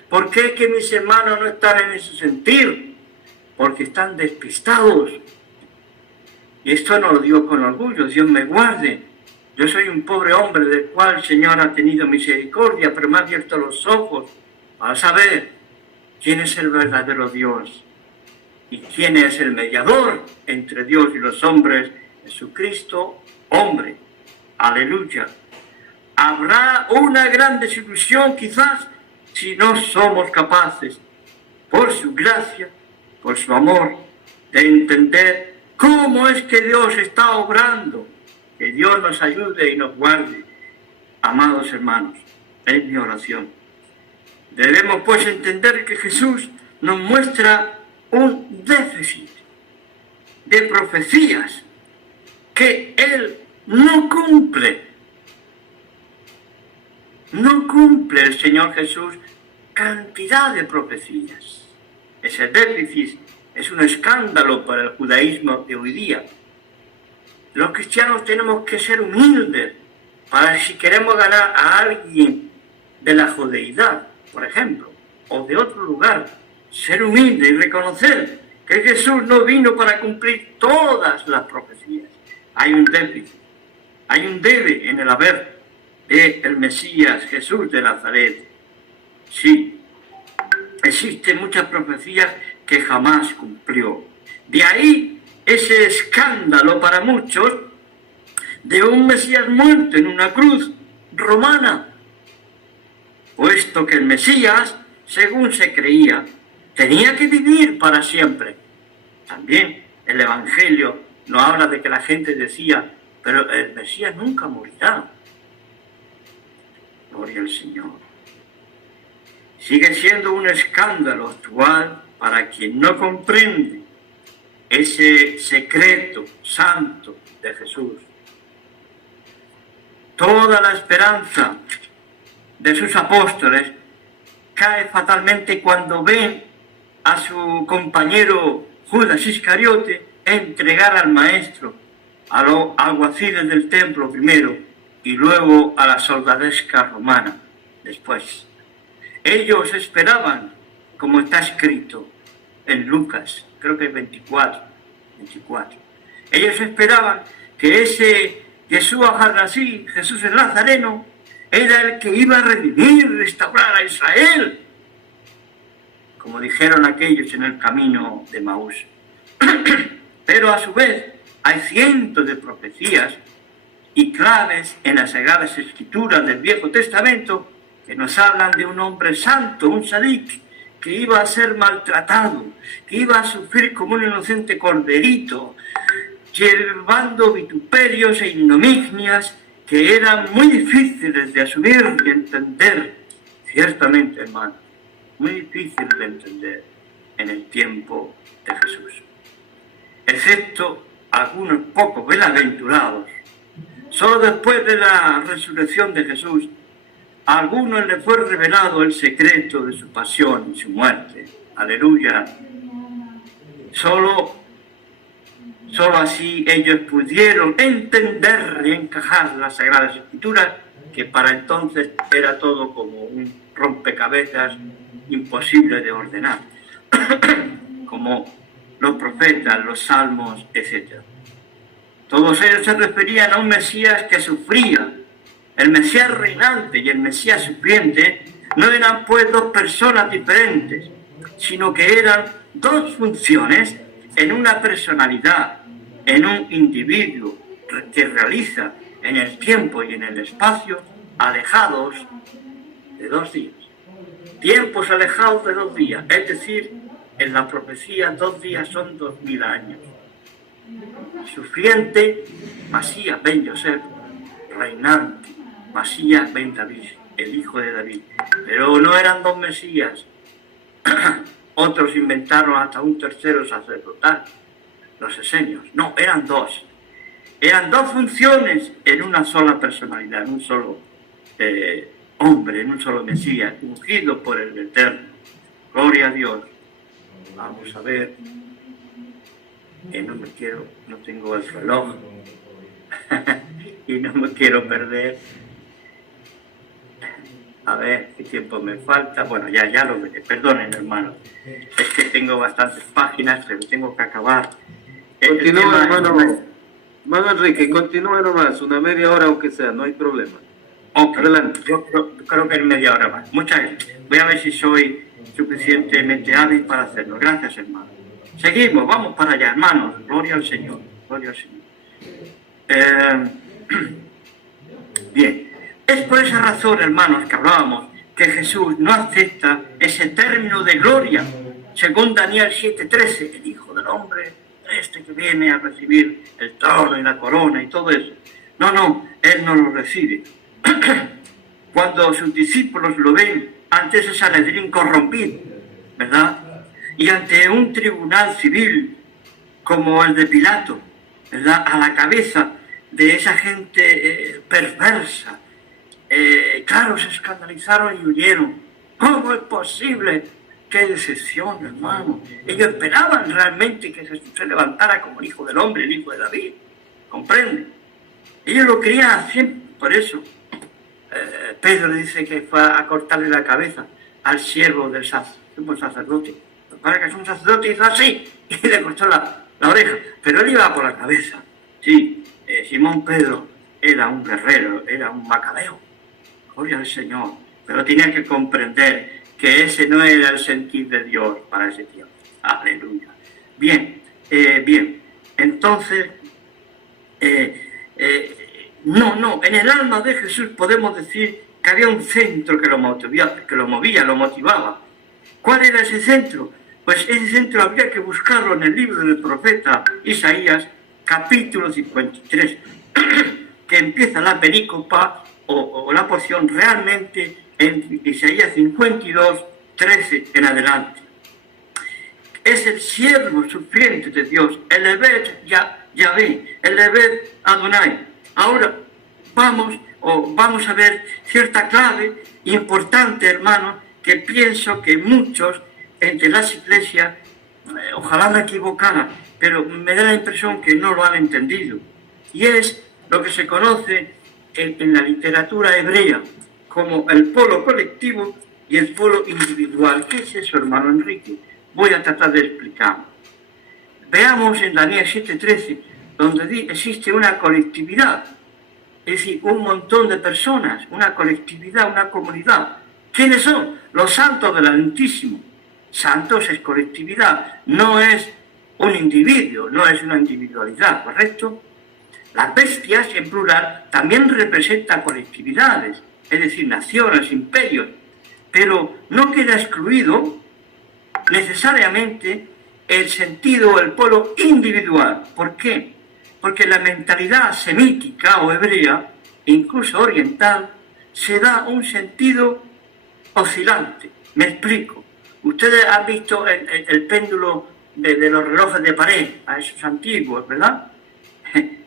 ¿Por qué es que mis hermanos no están en ese sentir? Porque están despistados. Y esto no lo digo con orgullo, Dios me guarde. Yo soy un pobre hombre del cual el Señor ha tenido misericordia, pero me ha abierto los ojos para saber quién es el verdadero Dios y quién es el mediador entre Dios y los hombres, Jesucristo, hombre. Aleluya. Habrá una gran desilusión quizás si no somos capaces, por su gracia, por su amor, de entender cómo es que Dios está obrando. Que Dios nos ayude y nos guarde, amados hermanos, es mi oración. Debemos pues entender que Jesús nos muestra un déficit de profecías que Él no cumple. No cumple el Señor Jesús cantidad de profecías. Ese déficit es un escándalo para el judaísmo de hoy día. Los cristianos tenemos que ser humildes para si queremos ganar a alguien de la judeidad, por ejemplo, o de otro lugar, ser humilde y reconocer que Jesús no vino para cumplir todas las profecías. Hay un déficit, hay un debe en el haber del Mesías Jesús de Nazaret. Sí, existen muchas profecías que jamás cumplió. De ahí ese escándalo para muchos de un Mesías muerto en una cruz romana, puesto que el Mesías, según se creía, tenía que vivir para siempre. También el Evangelio nos habla de que la gente decía, pero el Mesías nunca morirá. Gloria al Señor. Sigue siendo un escándalo actual para quien no comprende ese secreto santo de Jesús. Toda la esperanza de sus apóstoles cae fatalmente cuando ven a su compañero Judas Iscariote entregar al maestro, a los alguaciles del templo primero y luego a la soldadesca romana después. Ellos esperaban, como está escrito en Lucas, creo que es 24. Ellos esperaban que ese Yeshua Harnasí, Jesús el Nazareno, era el que iba a redimir, restaurar a Israel, como dijeron aquellos en el camino de Maús. Pero a su vez hay cientos de profecías y claves en las sagradas escrituras del Viejo Testamento que nos hablan de un hombre santo, un sadik, que iba a ser maltratado, que iba a sufrir como un inocente corderito, llevando vituperios e ignominias que eran muy difíciles de asumir y entender, ciertamente, hermano, muy difíciles de entender en el tiempo de Jesús. Excepto algunos pocos bienaventurados, solo después de la resurrección de Jesús, A algunos les fue revelado el secreto de su pasión y su muerte. Aleluya. Solo así ellos pudieron entender y encajar las Sagradas Escrituras, que para entonces era todo como un rompecabezas imposible de ordenar, como los profetas, los salmos, etc. Todos ellos se referían a un Mesías que sufría. El Mesías reinante y el Mesías sufriente no eran pues dos personas diferentes, sino que eran dos funciones en una personalidad, en un individuo que realiza en el tiempo y en el espacio, alejados de 2 días. Tiempos alejados de 2 días, es decir, en la profecía 2 días son 2000 años. Sufriente, Masías ben Yosef, reinante, Masías ben David, el hijo de David. Pero no eran 2 Mesías. Otros inventaron hasta un tercero sacerdotal, los esenios. No, eran 2. Eran 2 funciones en una sola personalidad, en un solo hombre, en un solo Mesías, ungido por el Eterno. Gloria a Dios. Vamos a ver. No tengo el reloj. Y no me quiero perder. A ver qué tiempo me falta. Bueno, ya lo veré. Perdonen, hermano. Es que tengo bastantes páginas, pero tengo que acabar. Continúa, hermano Enrique, continúa nomás, una media hora aunque sea, no hay problema. Ok, adelante. Yo creo que en media hora más. Muchas gracias. Voy a ver si soy suficientemente hábil para hacerlo. Gracias, hermano. Seguimos, vamos para allá, hermanos. Gloria al Señor. Gloria al Señor. Bien. Es por esa razón, hermanos, que hablábamos, que Jesús no acepta ese término de gloria, según Daniel 7:13, el Hijo del Hombre, este que viene a recibir el trono y la corona y todo eso. No, Él no lo recibe. Cuando sus discípulos lo ven ante ese Sanedrín corrompido, ¿verdad? Y ante un tribunal civil como el de Pilato, ¿verdad? A la cabeza de esa gente perversa, claro, se escandalizaron y huyeron. ¿Cómo es posible? ¡Qué decepción, hermano! Ellos esperaban realmente que Jesús se levantara como el Hijo del Hombre, el Hijo de David. ¿Comprende? Ellos lo querían hacer, por eso. Pedro dice que fue a cortarle la cabeza al siervo del sacerdote. Para que es un sacerdote hizo así y le cortó la oreja. Pero él iba por la cabeza. Sí, Simón Pedro era un guerrero, era un macabeo. Gloria al Señor. Pero tenía que comprender que ese no era el sentir de Dios para ese tiempo. Aleluya. Bien. Entonces, no. En el alma de Jesús podemos decir que había un centro que lo motivaba. ¿Cuál era ese centro? Pues ese centro habría que buscarlo en el libro del profeta Isaías, capítulo 53, que empieza la perícopa o la porción realmente en Isaías 52, 13 en adelante. Es el siervo sufriente de Dios, el Eved Yahvé, el Eved Adonai. Ahora vamos a ver cierta clave importante, hermano, que pienso que muchos entre las iglesias, ojalá me equivocara, pero me da la impresión que no lo han entendido. Y es lo que se conoce en la literatura hebrea como el polo colectivo y el polo individual. ¿Qué es eso, hermano Enrique? Voy a tratar de explicarlo. Veamos en Daniel 7:13, donde existe una colectividad, es decir, un montón de personas, una colectividad, una comunidad. ¿Quiénes son? Los santos del Altísimo. Santos es colectividad, no es un individuo, no es una individualidad, ¿correcto? Las bestias, en plural, también representan colectividades, es decir, naciones, imperios, pero no queda excluido necesariamente el sentido o el polo individual. ¿Por qué? Porque la mentalidad semítica o hebrea, incluso oriental, se da un sentido oscilante. Me explico. Ustedes han visto el péndulo de los relojes de pared, a esos antiguos, ¿verdad?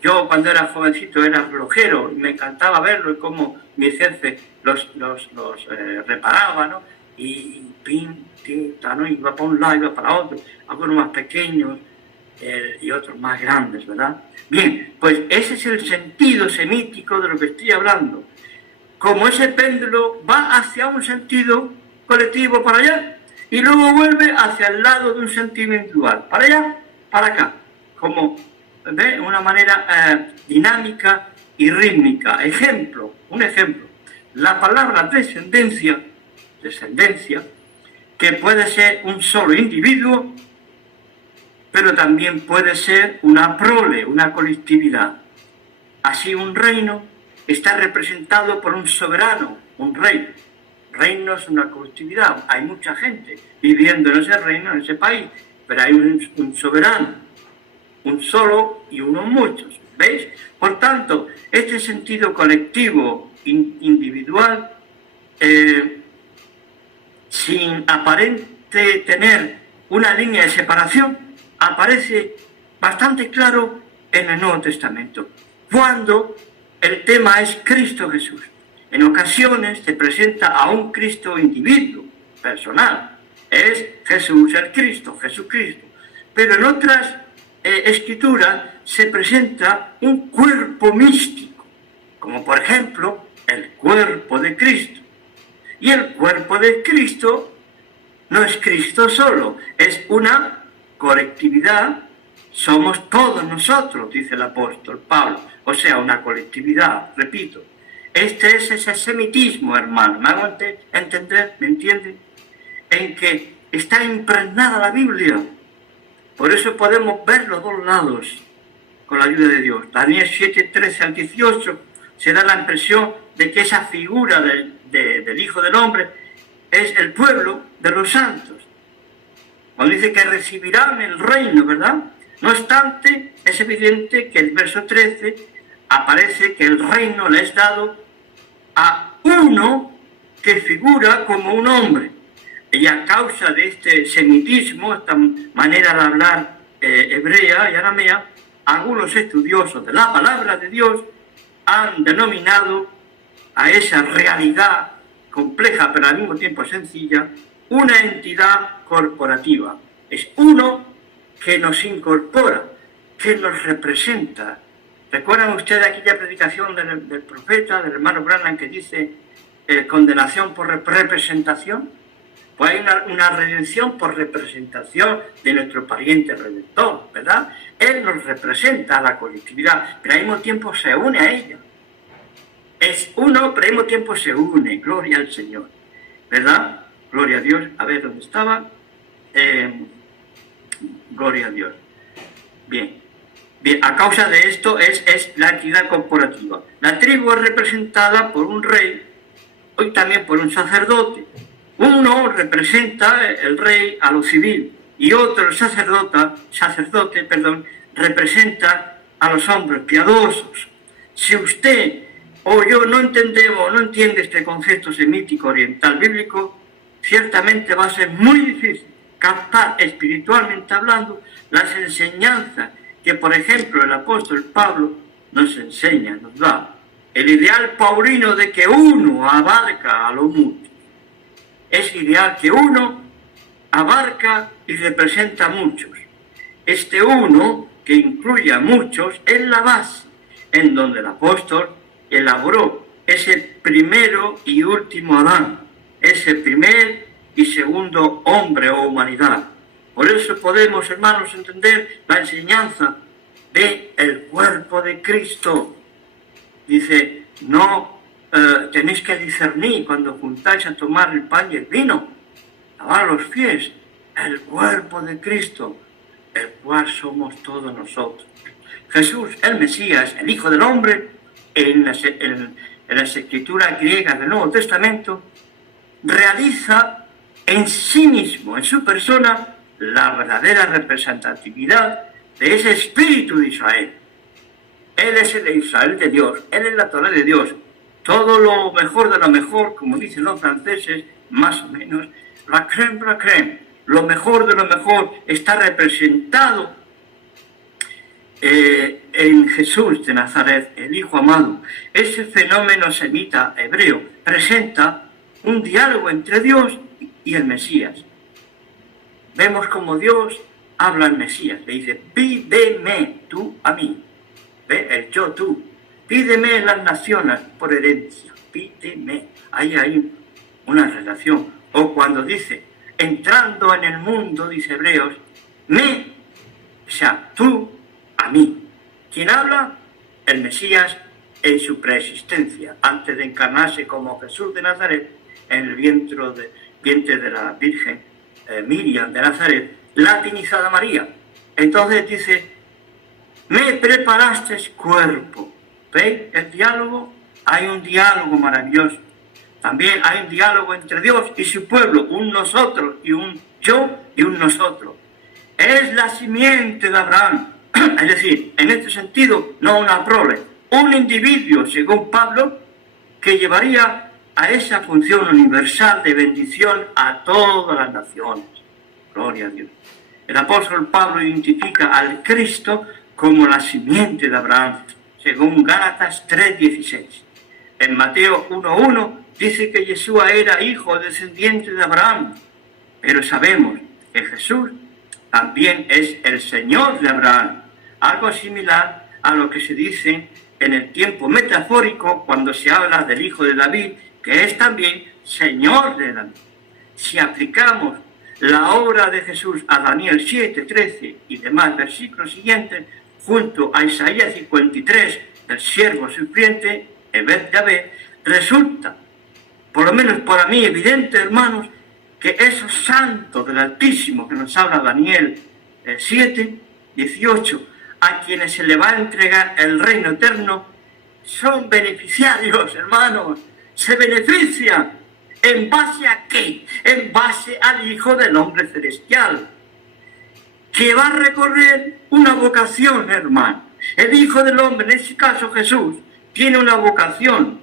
Yo cuando era jovencito era relojero, me encantaba verlo y cómo mi jefe los reparaba, ¿no? Y pinta, ¿no? Iba para un lado, iba para otro, algunos más pequeños y otros más grandes, ¿verdad? Bien, pues ese es el sentido semítico de lo que estoy hablando. Como ese péndulo va hacia un sentido colectivo para allá y luego vuelve hacia el lado de un sentido individual, para allá, para acá, como de una manera dinámica y rítmica. Un ejemplo, la palabra descendencia, que puede ser un solo individuo, pero también puede ser una prole, una colectividad. Así un reino está representado por un soberano, un rey. Reino es una colectividad, hay mucha gente viviendo en ese reino, en ese país, pero hay un soberano, un solo y unos muchos, ¿veis? Por tanto, este sentido colectivo, individual, sin aparente tener una línea de separación, aparece bastante claro en el Nuevo Testamento, cuando el tema es Cristo Jesús. En ocasiones se presenta a un Cristo individuo, personal, es Jesús el Cristo, Jesucristo, pero en otras escrituras se presenta un cuerpo místico, como por ejemplo el cuerpo de Cristo. Y el cuerpo de Cristo no es Cristo solo, es una colectividad, somos todos nosotros, dice el apóstol Pablo, o sea, una colectividad, repito. Este es ese semitismo, hermano, ¿me hago entender? ¿Me entienden? En que está impregnada la Biblia. Por eso podemos ver los dos lados con la ayuda de Dios. Daniel 7, 13 al 18 se da la impresión de que esa figura del Hijo del Hombre es el pueblo de los santos. Cuando dice que recibirán el reino, ¿verdad? No obstante, es evidente que el verso 13 aparece que el reino le es dado a uno que figura como un hombre. Y a causa de este semitismo, esta manera de hablar hebrea y aramea, algunos estudiosos de la palabra de Dios han denominado a esa realidad compleja pero al mismo tiempo sencilla, una entidad corporativa. Es uno que nos incorpora, que nos representa. ¿Recuerdan ustedes aquella predicación del profeta, del hermano Branham, que dice condenación por representación? Pues hay una redención por representación de nuestro pariente redentor, ¿verdad? Él nos representa a la colectividad, pero al mismo tiempo se une a ella. Es uno, pero al mismo tiempo se une. Gloria al Señor, ¿verdad? Gloria a Dios. A ver, ¿dónde estaba? Gloria a Dios. Bien, a causa de esto es la entidad corporativa. La tribu es representada por un rey, hoy también por un sacerdote. Uno representa el rey a lo civil y otro, el sacerdote, representa a los hombres piadosos. Si usted o yo no entiende este concepto semítico oriental bíblico, ciertamente va a ser muy difícil captar espiritualmente hablando las enseñanzas que, por ejemplo, el apóstol Pablo nos enseña, nos da. El ideal paulino de que uno abarca a lo mucho. Es ideal que uno abarca y representa a muchos. Este uno, que incluye a muchos, es la base en donde el apóstol elaboró ese primero y último Adán, ese primer y segundo hombre o humanidad. Por eso podemos, hermanos, entender la enseñanza del cuerpo de Cristo. Dice, no tenéis que discernir cuando juntáis a tomar el pan y el vino, lavar los pies, el cuerpo de Cristo, el cual somos todos nosotros. Jesús, el Mesías, el Hijo del Hombre, en las escrituras griegas del Nuevo Testamento, realiza en sí mismo, en su persona, la verdadera representatividad de ese espíritu de Israel. Él es el Israel de Dios, Él es la Torá de Dios. Todo lo mejor de lo mejor, como dicen los franceses, más o menos, la crème, lo mejor de lo mejor está representado en Jesús de Nazaret, el Hijo amado, ese fenómeno semita hebreo presenta un diálogo entre Dios y el Mesías. Vemos como Dios habla al Mesías, le dice, pídeme tú a mí, ve el yo tú, pídeme en las naciones por herencia, pídeme, ahí hay una relación. O cuando dice, entrando en el mundo, dice Hebreos, o sea, tú a mí. ¿Quién habla? El Mesías en su preexistencia, antes de encarnarse como Jesús de Nazaret, en el vientre de la Virgen Miriam de Nazaret, latinizada María. Entonces dice, me preparaste cuerpo. ¿Veis el diálogo? Hay un diálogo maravilloso. También hay un diálogo entre Dios y su pueblo, un nosotros y un yo y un nosotros. Es la simiente de Abraham. Es decir, en este sentido, no una prole, un individuo, según Pablo, que llevaría a esa función universal de bendición a todas las naciones. Gloria a Dios. El apóstol Pablo identifica al Cristo como la simiente de Abraham, según Gálatas 3:16. En Mateo 1:1 dice que Yeshua era hijo descendiente de Abraham, pero sabemos que Jesús también es el Señor de Abraham, algo similar a lo que se dice en el tiempo metafórico cuando se habla del hijo de David, que es también Señor de David. Si aplicamos la obra de Jesús a Daniel 7:13 y demás versículos siguientes, junto a Isaías 53, el siervo sufriente, Evet Yahvé, resulta, por lo menos para mí, evidente, hermanos, que esos santos del Altísimo que nos habla Daniel 7:18, a quienes se le va a entregar el reino eterno, son beneficiarios, hermanos, se benefician. ¿En base a qué? En base al Hijo del Hombre Celestial, que va a recorrer una vocación, hermano. El Hijo del Hombre, en este caso Jesús, tiene una vocación,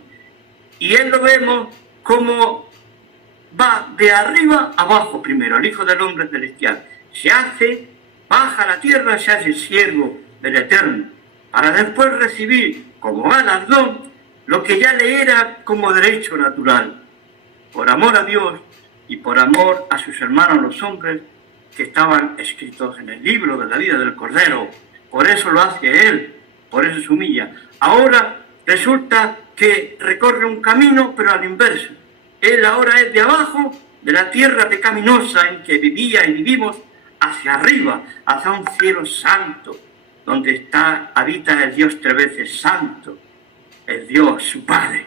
y él lo vemos como va de arriba abajo primero, el Hijo del Hombre Celestial. Baja a la tierra, se hace siervo del Eterno, para después recibir como galardón lo que ya le era como derecho natural, por amor a Dios y por amor a sus hermanos los hombres que estaban escritos en el libro de la vida del Cordero. Por eso lo hace él, por eso se humilla. Ahora resulta que recorre un camino, pero al inverso. Él ahora es de abajo, de la tierra pecaminosa en que vivía y vivimos, hacia arriba, hacia un cielo santo, donde habita el Dios 3 veces santo, el Dios, su Padre.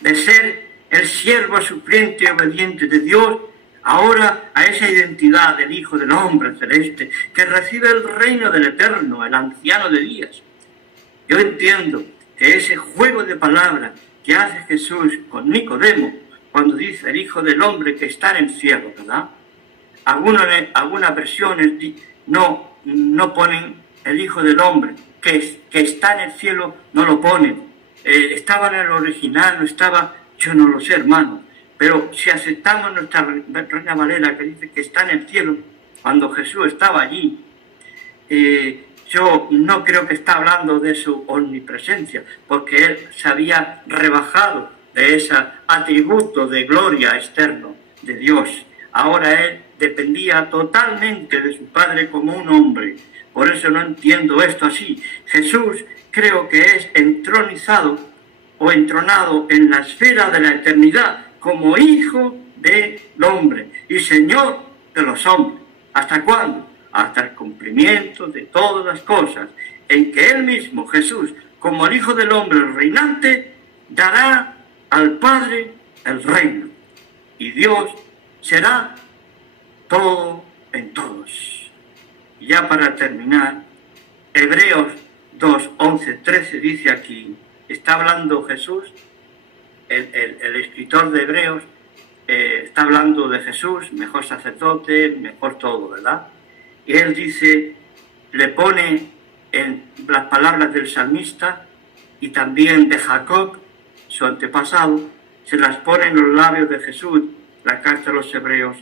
De ser el siervo sufriente y obediente de Dios, ahora a esa identidad del Hijo del Hombre Celeste, que recibe el reino del Eterno, el anciano de días. Yo entiendo que ese juego de palabras que hace Jesús con Nicodemo, cuando dice el Hijo del Hombre que está en el cielo, ¿verdad? Algunas versiones no ponen el Hijo del Hombre que está en el cielo, no lo ponen. Estaba en el original, no estaba, yo no lo sé, hermano. Pero si aceptamos nuestra Reina Valera, que dice que está en el cielo, cuando Jesús estaba allí, yo no creo que está hablando de su omnipresencia, porque él se había rebajado de ese atributo de gloria externo de Dios. Ahora él dependía totalmente de su Padre como un hombre. Por eso no entiendo esto así. Jesús creo que es entronizado o entronado en la esfera de la eternidad como Hijo del Hombre y Señor de los hombres. ¿Hasta cuándo? Hasta el cumplimiento de todas las cosas, en que Él mismo, Jesús, como el Hijo del Hombre reinante, dará al Padre el reino. Y Dios será todo en todos. Y ya para terminar, Hebreos 2, 11, 13 dice aquí, está hablando Jesús, el escritor de Hebreos, está hablando de Jesús, mejor sacerdote, mejor todo, ¿verdad? Y él dice, le pone en las palabras del salmista y también de Jacob, su antepasado, se las pone en los labios de Jesús, la carta a los Hebreos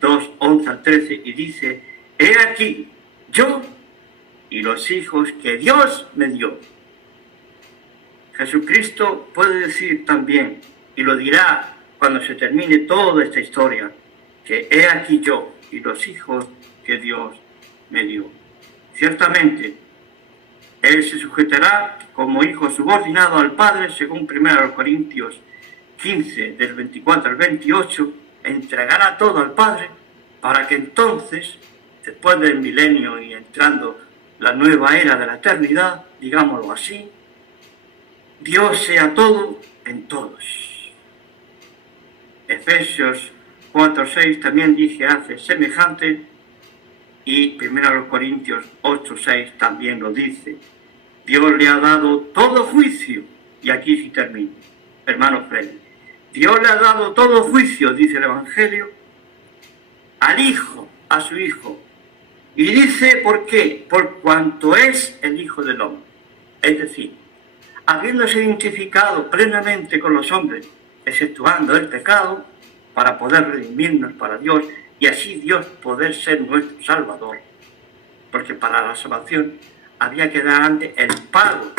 2, 11 al 13, y dice, he aquí, yo y los hijos que Dios me dio. Jesucristo puede decir también, y lo dirá cuando se termine toda esta historia, que he aquí yo y los hijos que Dios me dio. Ciertamente, Él se sujetará como hijo subordinado al Padre, según 1 Corintios 15, del 24 al 28, entregará todo al Padre, para que entonces, después del milenio y entrando la nueva era de la eternidad, digámoslo así, Dios sea todo en todos. Efesios 4:6 también dice, hace semejante, y 1 Corintios 8:6 también lo dice. Dios le ha dado todo juicio, y aquí sí termino, hermano Freddy. Dios le ha dado todo juicio, dice el Evangelio, al Hijo, a su Hijo. Y dice, ¿por qué? Por cuanto es el Hijo del Hombre. Es decir, habiéndose identificado plenamente con los hombres, exceptuando el pecado, para poder redimirnos para Dios, y así Dios poder ser nuestro Salvador. Porque para la salvación había que dar antes el pago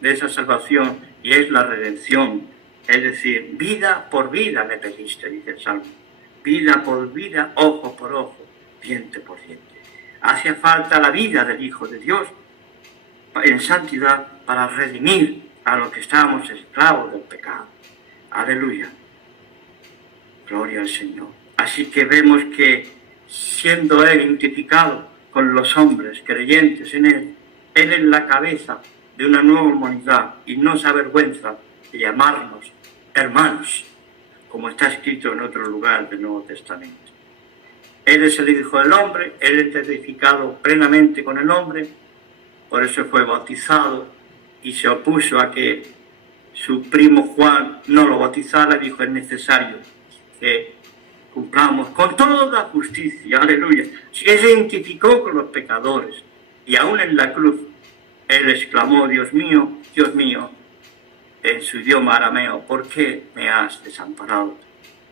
de esa salvación, y es la redención. Es decir, vida por vida me pediste, dice el Salmo. Vida por vida, ojo por ojo, diente por diente. Hacía falta la vida del Hijo de Dios en santidad para redimir a los que estábamos esclavos del pecado. Aleluya. Gloria al Señor. Así que vemos que siendo Él identificado con los hombres creyentes en Él, Él es la cabeza de una nueva humanidad y no se avergüenza de llamarnos hermanos, como está escrito en otro lugar del Nuevo Testamento. Él es el Hijo del Hombre, Él es identificado plenamente con el hombre, por eso fue bautizado y se opuso a que su primo Juan no lo bautizara. Dijo, es necesario que cumplamos con toda justicia, aleluya. Si Él se identificó con los pecadores y aún en la cruz, Él exclamó, Dios mío, en su idioma arameo, ¿por qué me has desamparado?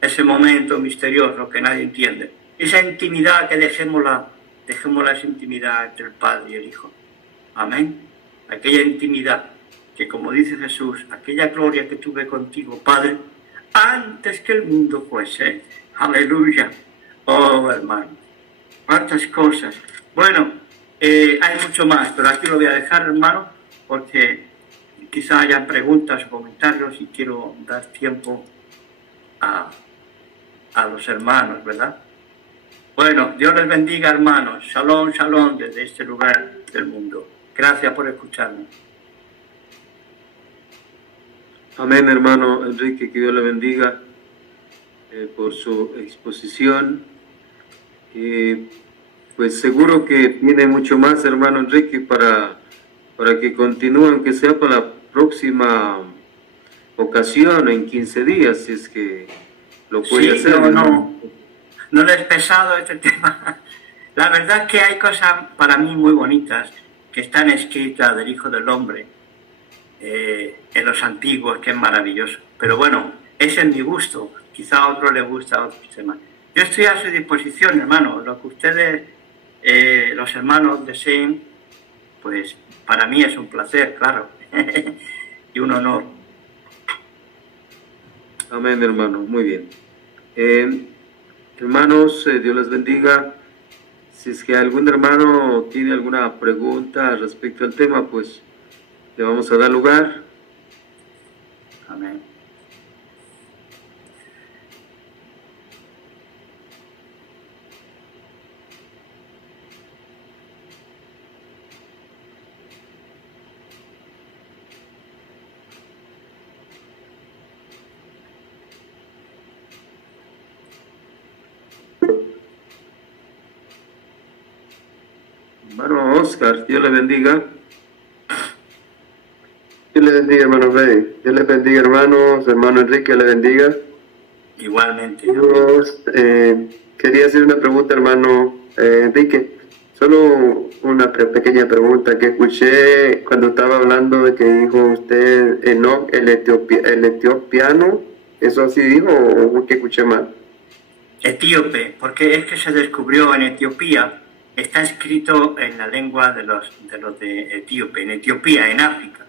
Ese momento misterioso que nadie entiende, esa intimidad que dejémosla esa intimidad entre el Padre y el Hijo. Amén. Aquella intimidad que, como dice Jesús, aquella gloria que tuve contigo, Padre, antes que el mundo fuese. Aleluya. Oh, hermano. Cuántas cosas. Bueno, hay mucho más, pero aquí lo voy a dejar, hermano, porque quizá haya preguntas o comentarios y quiero dar tiempo a los hermanos, ¿verdad? Bueno, Dios les bendiga, hermanos. Shalom, shalom, desde este lugar del mundo. Gracias por escucharme. Amén, hermano Enrique, que Dios le bendiga por su exposición. Pues seguro que tiene mucho más, hermano Enrique, para que continúe, aunque sea para la próxima ocasión, en 15 días, si es que lo puede hacer. No le es pesado este tema. La verdad es que hay cosas para mí muy bonitas que están escritas del Hijo del Hombre en los antiguos, que es maravilloso. Pero bueno, ese es mi gusto. Quizá a otro le gusta a otros temas. Yo estoy a su disposición, hermano. Lo que ustedes, los hermanos, deseen, pues para mí es un placer, claro, y un honor. Amén, hermano. Muy bien. Hermanos, Dios les bendiga. Si es que algún hermano tiene alguna pregunta respecto al tema, pues le vamos a dar lugar. Amén. Hermano Oscar, Dios le bendiga. Dios le bendiga, hermano Freddy. Dios le bendiga, hermanos. Hermano Enrique, le bendiga. Igualmente. Dios, quería hacer una pregunta, hermano Enrique. Solo una pequeña pregunta que escuché cuando estaba hablando de que dijo usted Enoc, el etiopiano. ¿Eso así dijo o que escuché mal? Etíope, porque es que se descubrió en Etiopía está escrito en la lengua de los de Etíope, en Etiopía, en África.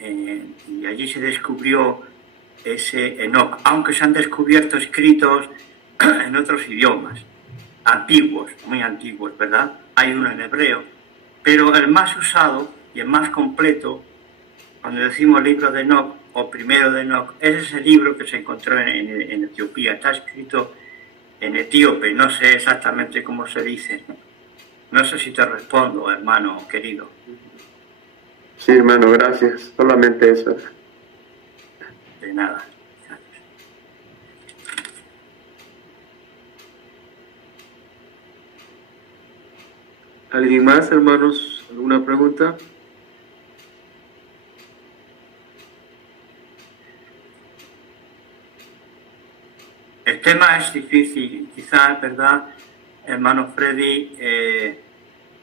Y allí se descubrió ese Enoc, aunque se han descubierto escritos en otros idiomas, antiguos, muy antiguos, ¿verdad? Hay uno en hebreo, pero el más usado y el más completo, cuando decimos libro de Enoc o primero de Enoc, es ese libro que se encontró en Etiopía. Está escrito en etíope, no sé exactamente cómo se dice. No sé si te respondo, hermano querido. Sí, hermano, gracias. Solamente eso. De nada. ¿Alguien más, hermanos? ¿Alguna pregunta? El tema es difícil, quizás, ¿verdad, hermano Freddy?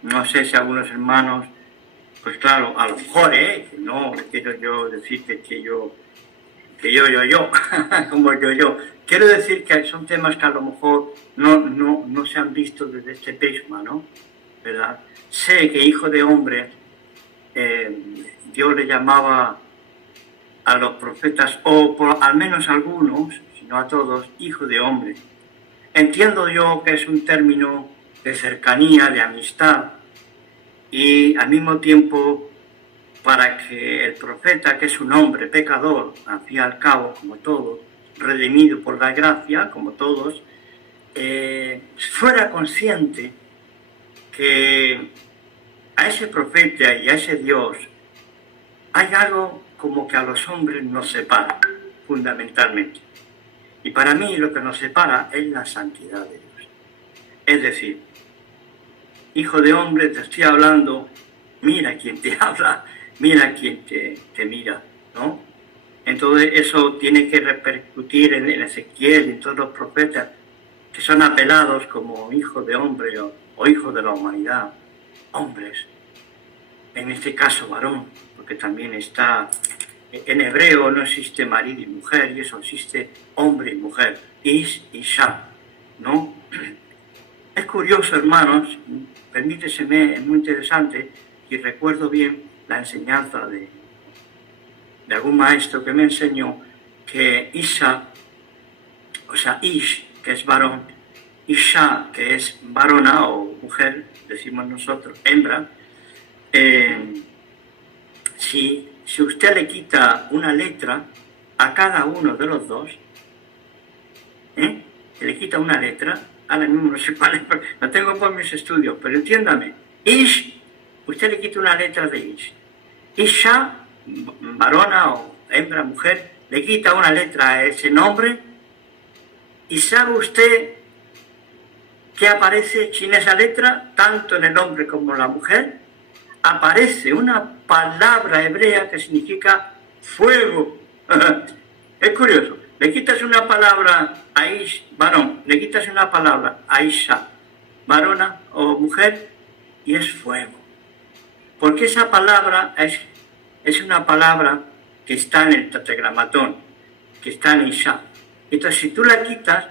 No sé si algunos hermanos, pues claro, a lo mejor, que no quiero yo decirte que yo, como yo. Quiero decir que son temas que a lo mejor no se han visto desde este prisma, ¿no? ¿Verdad? Sé que hijo de hombre, Dios le llamaba a los profetas, o por al menos a algunos, si no a todos, hijo de hombre. Entiendo yo que es un término de cercanía, de amistad, y al mismo tiempo para que el profeta, que es un hombre pecador, al fin y al cabo, como todos, redimido por la gracia, como todos, fuera consciente que a ese profeta y a ese Dios hay algo como que a los hombres nos separa, fundamentalmente. Y para mí lo que nos separa es la santidad de Dios. Es decir, hijo de hombre, te estoy hablando, mira quién te habla, mira quién te mira, ¿no? Entonces eso tiene que repercutir en Ezequiel y en todos los profetas que son apelados como hijos de hombre o hijos de la humanidad, hombres, en este caso varón, porque también está, en hebreo no existe marido y mujer, y eso existe hombre y mujer, Ish y Shah, ¿no? Es curioso, hermanos, permíteseme, es muy interesante, y recuerdo bien la enseñanza de algún maestro que me enseñó que Isha, o sea, Ish, que es varón, Isha, que es varona o mujer, decimos nosotros, hembra, si usted le quita una letra a cada uno de los dos, le quita una letra, ahora mismo no sé cuál es, no tengo por mis estudios, pero entiéndame, Ish, usted le quita una letra de Ish, Isha, varona o hembra, mujer, le quita una letra a ese nombre, y sabe usted que aparece sin esa letra, tanto en el hombre como en la mujer, aparece una palabra hebrea que significa fuego. Es curioso, le quitas una palabra a Ish, varón, le quitas una palabra a Isha, varona o mujer, y es fuego. Porque esa palabra es una palabra que está en el tetragramatón, que está en Isha. Entonces, si tú la quitas,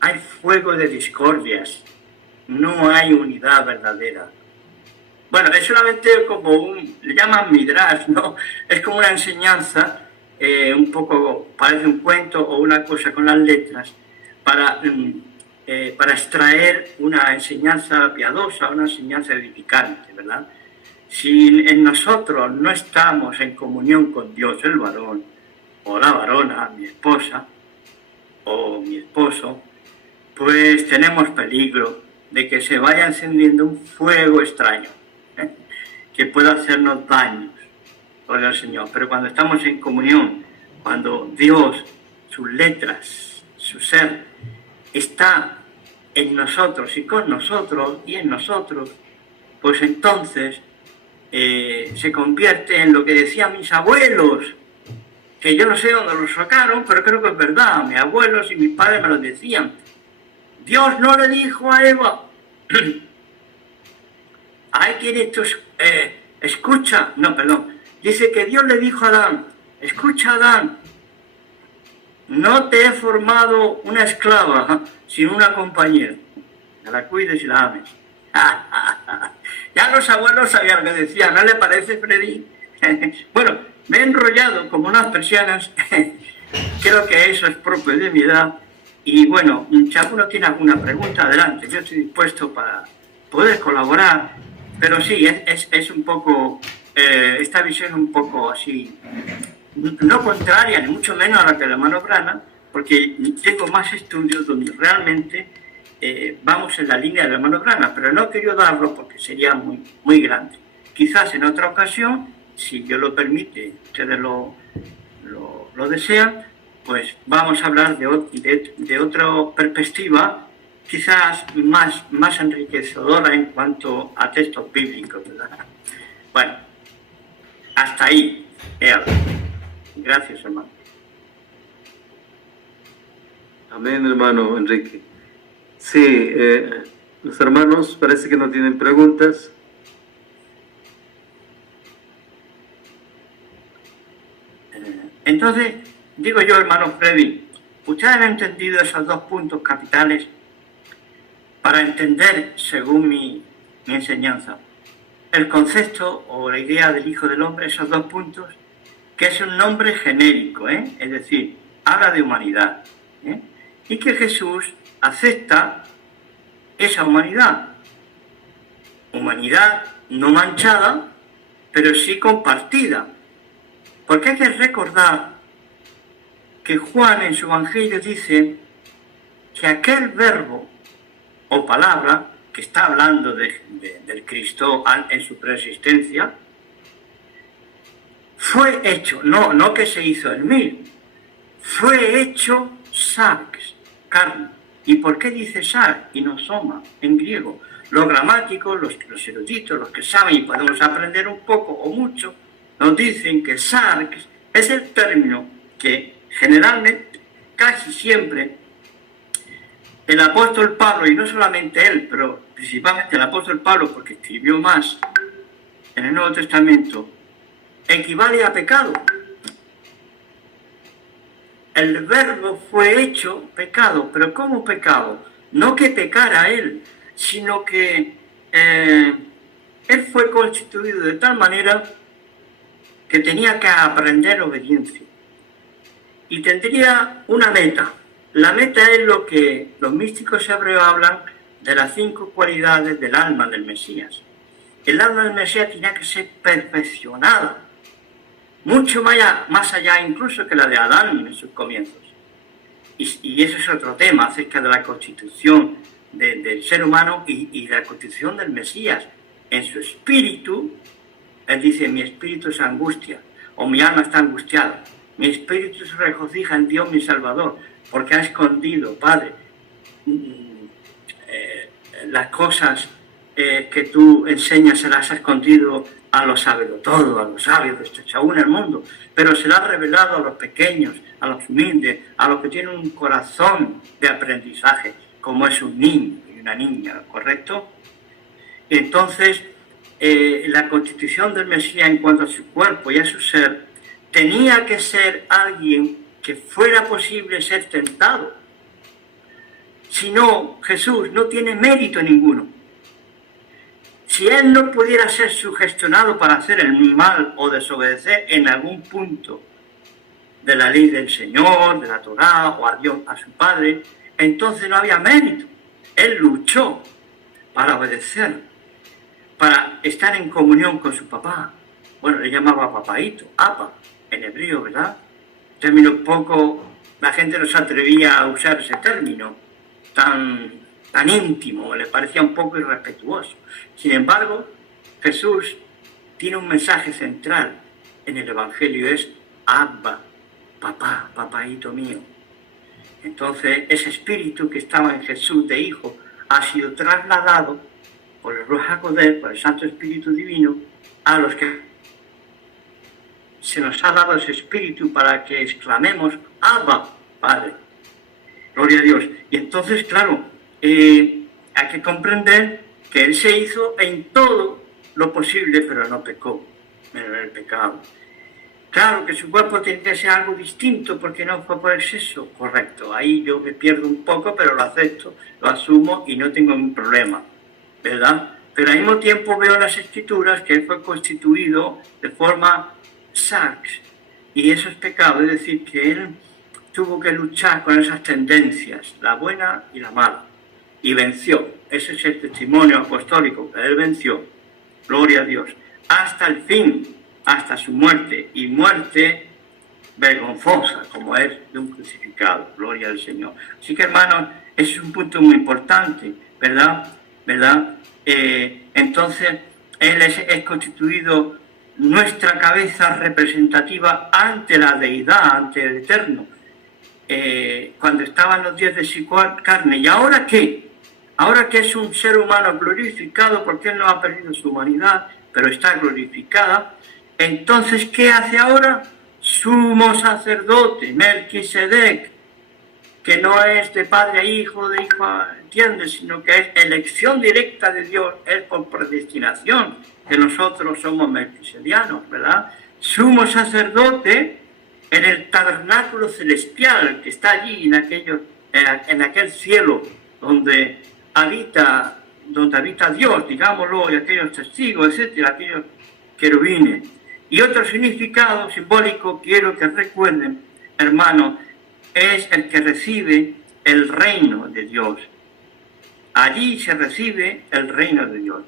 hay fuego de discordias, no hay unidad verdadera. Bueno, es solamente como le llaman midrash, ¿no? Es como una enseñanza, un poco, parece un cuento o una cosa con las letras, para extraer una enseñanza piadosa, una enseñanza edificante, ¿verdad? Si en nosotros no estamos en comunión con Dios, el varón, o la varona, mi esposa, o mi esposo, pues tenemos peligro de que se vaya encendiendo un fuego extraño que pueda hacernos daños, gloria al Señor. Pero cuando estamos en comunión, cuando Dios, sus letras, su ser, está en nosotros y con nosotros y en nosotros, pues entonces se convierte en lo que decían mis abuelos, que yo no sé dónde lo sacaron, pero creo que es verdad. Mis abuelos y mis padres me lo decían. Dios no le dijo a Eva, hay quien escucha, no, perdón, dice que Dios le dijo a Adán, escucha Adán, no te he formado una esclava, sino una compañera, que la cuides y la ames. Ya los abuelos sabían lo que decían, ¿no le parece, Freddy? Bueno, me he enrollado como unas persianas. Creo que eso es propio de mi edad. Y bueno, si alguno tiene alguna pregunta, adelante. Yo estoy dispuesto para poder colaborar. Pero sí, es un poco, esta visión un poco así, no contraria, ni mucho menos a la que la hermano Branham, porque tengo más estudios donde realmente vamos en la línea del hermano Branham, pero no quiero darlo porque sería muy, muy grande. Quizás en otra ocasión, si Dios lo permite, ustedes lo desean, pues vamos a hablar de otra perspectiva, quizás más enriquecedora en cuanto a textos bíblicos, ¿verdad? Bueno, hasta ahí he hablado. Gracias, hermano. Amén, hermano Enrique. Sí, los hermanos parece que no tienen preguntas. Entonces, digo yo, hermano Freddy, ustedes han entendido esos dos puntos capitales para entender, según mi enseñanza, el concepto o la idea del Hijo del Hombre, esos dos puntos, que es un nombre genérico, es decir, habla de humanidad, y que Jesús acepta esa humanidad no manchada, pero sí compartida, porque hay que recordar que Juan en su Evangelio dice que aquel verbo o palabra que está hablando del Cristo en su preexistencia, fue hecho, no que se hizo en mí, fue hecho sarx, carne. ¿Y por qué dice sarx y no soma en griego? Los gramáticos, los eruditos, los que saben y podemos aprender un poco o mucho, nos dicen que sarx es el término que generalmente, casi siempre, el apóstol Pablo, y no solamente él, pero principalmente el apóstol Pablo, porque escribió más en el Nuevo Testamento, equivale a pecado. El verbo fue hecho pecado, pero ¿cómo pecado? No que pecara él, sino que él fue constituido de tal manera que tenía que aprender obediencia. Y tendría una meta. La meta es lo que los místicos hebreos hablan de las 5 cualidades del alma del Mesías. El alma del Mesías tenía que ser perfeccionada, mucho más allá incluso que la de Adán en sus comienzos. Y ese es otro tema acerca de la constitución del ser humano y la constitución del Mesías. En su espíritu, él dice, mi espíritu se angustia, o mi alma está angustiada. Mi espíritu se regocija en Dios mi Salvador, porque ha escondido, Padre, las cosas que tú enseñas se las ha escondido a los sabios todo, a los sabios de este aún el mundo, pero se las ha revelado a los pequeños, a los humildes, a los que tienen un corazón de aprendizaje, como es un niño y una niña, ¿correcto? Y entonces, la constitución del Mesías en cuanto a su cuerpo y a su ser, tenía que ser alguien que fuera posible ser tentado. Si no, Jesús no tiene mérito ninguno. Si él no pudiera ser sugestionado para hacer el mal o desobedecer en algún punto de la ley del Señor, de la Torá o a Dios, a su Padre, entonces no había mérito. Él luchó para obedecer, para estar en comunión con su papá. Bueno, le llamaba papaíto, apa, en hebreo, ¿verdad? Término poco, la gente no se atrevía a usar ese término tan íntimo, le parecía un poco irrespetuoso. Sin embargo, Jesús tiene un mensaje central en el Evangelio, es Abba, papá, papaíto mío. Entonces, ese espíritu que estaba en Jesús de hijo ha sido trasladado por el Ruach HaKodesh, por el Santo Espíritu Divino, a los que se nos ha dado ese espíritu para que exclamemos Abba, Padre. Gloria a Dios. Y entonces, claro, hay que comprender que Él se hizo en todo lo posible, pero no pecó, en el pecado. Claro que su cuerpo tiene que ser algo distinto porque no fue por exceso, correcto. Ahí yo me pierdo un poco, pero lo acepto, lo asumo y no tengo ningún problema. ¿verdad? Pero al mismo tiempo veo en las Escrituras que él fue constituido de forma sarx, y eso es pecado, es decir, que él tuvo que luchar con esas tendencias, la buena y la mala, y venció. Ese es el testimonio apostólico, que él venció, gloria a Dios, hasta el fin, hasta su muerte, y muerte vergonzosa, como es de un crucificado, gloria al Señor. Así que, hermanos, ese es un punto muy importante, ¿verdad? Entonces, él es constituido nuestra cabeza representativa ante la deidad, ante el Eterno, cuando estaban los días de su carne. ¿Y ahora qué? Ahora que es un ser humano glorificado, porque él no ha perdido su humanidad, pero está glorificada, entonces, ¿qué hace ahora? Sumo sacerdote, Melquisedec, que no es de padre a hijo, de hijo a, ¿entiendes? Sino que es elección directa de Dios, es por predestinación, que nosotros somos melquisedianos, ¿verdad? Sumo sacerdote en el tabernáculo celestial que está allí, en aquel cielo donde habita Dios, digámoslo, y aquellos testigos, etcétera, aquellos querubines. Y otro significado simbólico, quiero que recuerden, hermanos, es el que recibe el reino de Dios. Allí se recibe el reino de Dios.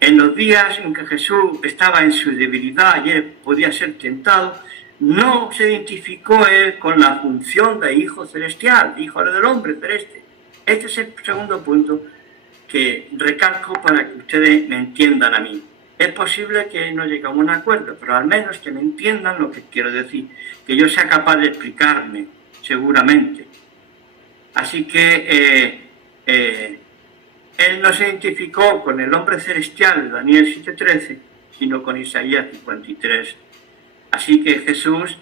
En los días en que Jesús estaba en su debilidad y él podía ser tentado, no se identificó él con la función de hijo celestial, hijo del hombre celeste. Este es el segundo punto que recalco para que ustedes me entiendan a mí. Es posible que no lleguemos a un acuerdo, pero al menos que me entiendan lo que quiero decir, que yo sea capaz de explicarme, seguramente. Así que él no se identificó con el hombre celestial, Daniel 7:13, sino con Isaías 53. Así que Jesús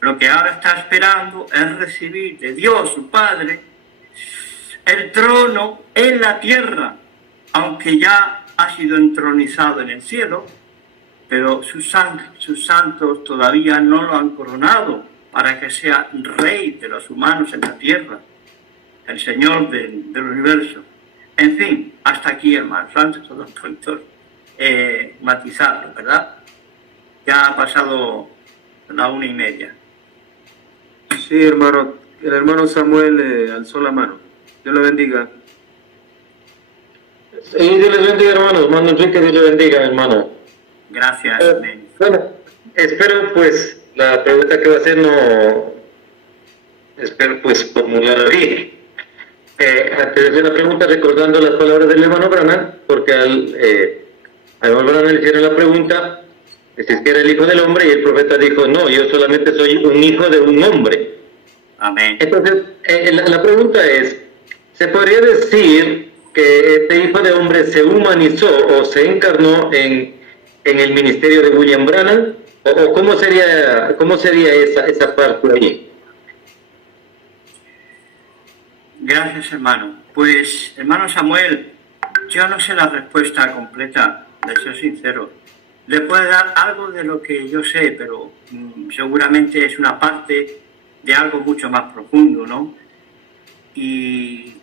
lo que ahora está esperando es recibir de Dios, su Padre, el trono en la tierra, aunque ya ha sido entronizado en el cielo, pero sus santos todavía no lo han coronado para que sea rey de los humanos en la tierra, el Señor del universo. En fin, hasta aquí, hermanos, antes de los puntos matizarlos, ¿verdad? Ya ha pasado la 1:30. Sí, hermano. El hermano Samuel alzó la mano. Dios le bendiga. Sí, Dios les bendiga, hermano. Hermano Enrique, Dios le bendiga, hermano. Gracias. Bueno, espero pues la pregunta que va a hacer no... Espero pues formularla bien. Antes de hacer la pregunta, recordando las palabras del hermano Branham, porque al hermano Branham le hicieron la pregunta si es que era el hijo del hombre, y el profeta dijo, no, yo solamente soy un hijo de un hombre. Amén. Entonces, la pregunta es, ¿se podría decir que este hijo de hombre se humanizó o se encarnó en el ministerio de William Branham? ¿O cómo sería esa parte ahí? Gracias, hermano. Pues, hermano Samuel, yo no sé la respuesta completa, de ser sincero. Le puedo dar algo de lo que yo sé, pero seguramente es una parte de algo mucho más profundo, ¿no? Y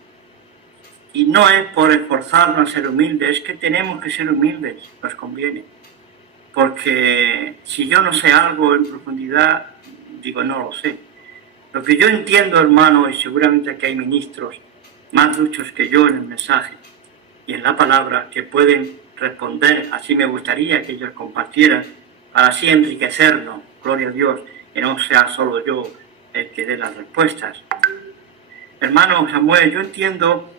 no es por esforzarnos a ser humildes, es que tenemos que ser humildes, nos conviene. Porque si yo no sé algo en profundidad, digo, no lo sé. Lo que yo entiendo, hermano, y seguramente que hay ministros más duchos que yo en el mensaje y en la palabra que pueden responder, así me gustaría que ellos compartieran, para así enriquecernos, gloria a Dios, que no sea solo yo el que dé las respuestas. Hermano Samuel, yo entiendo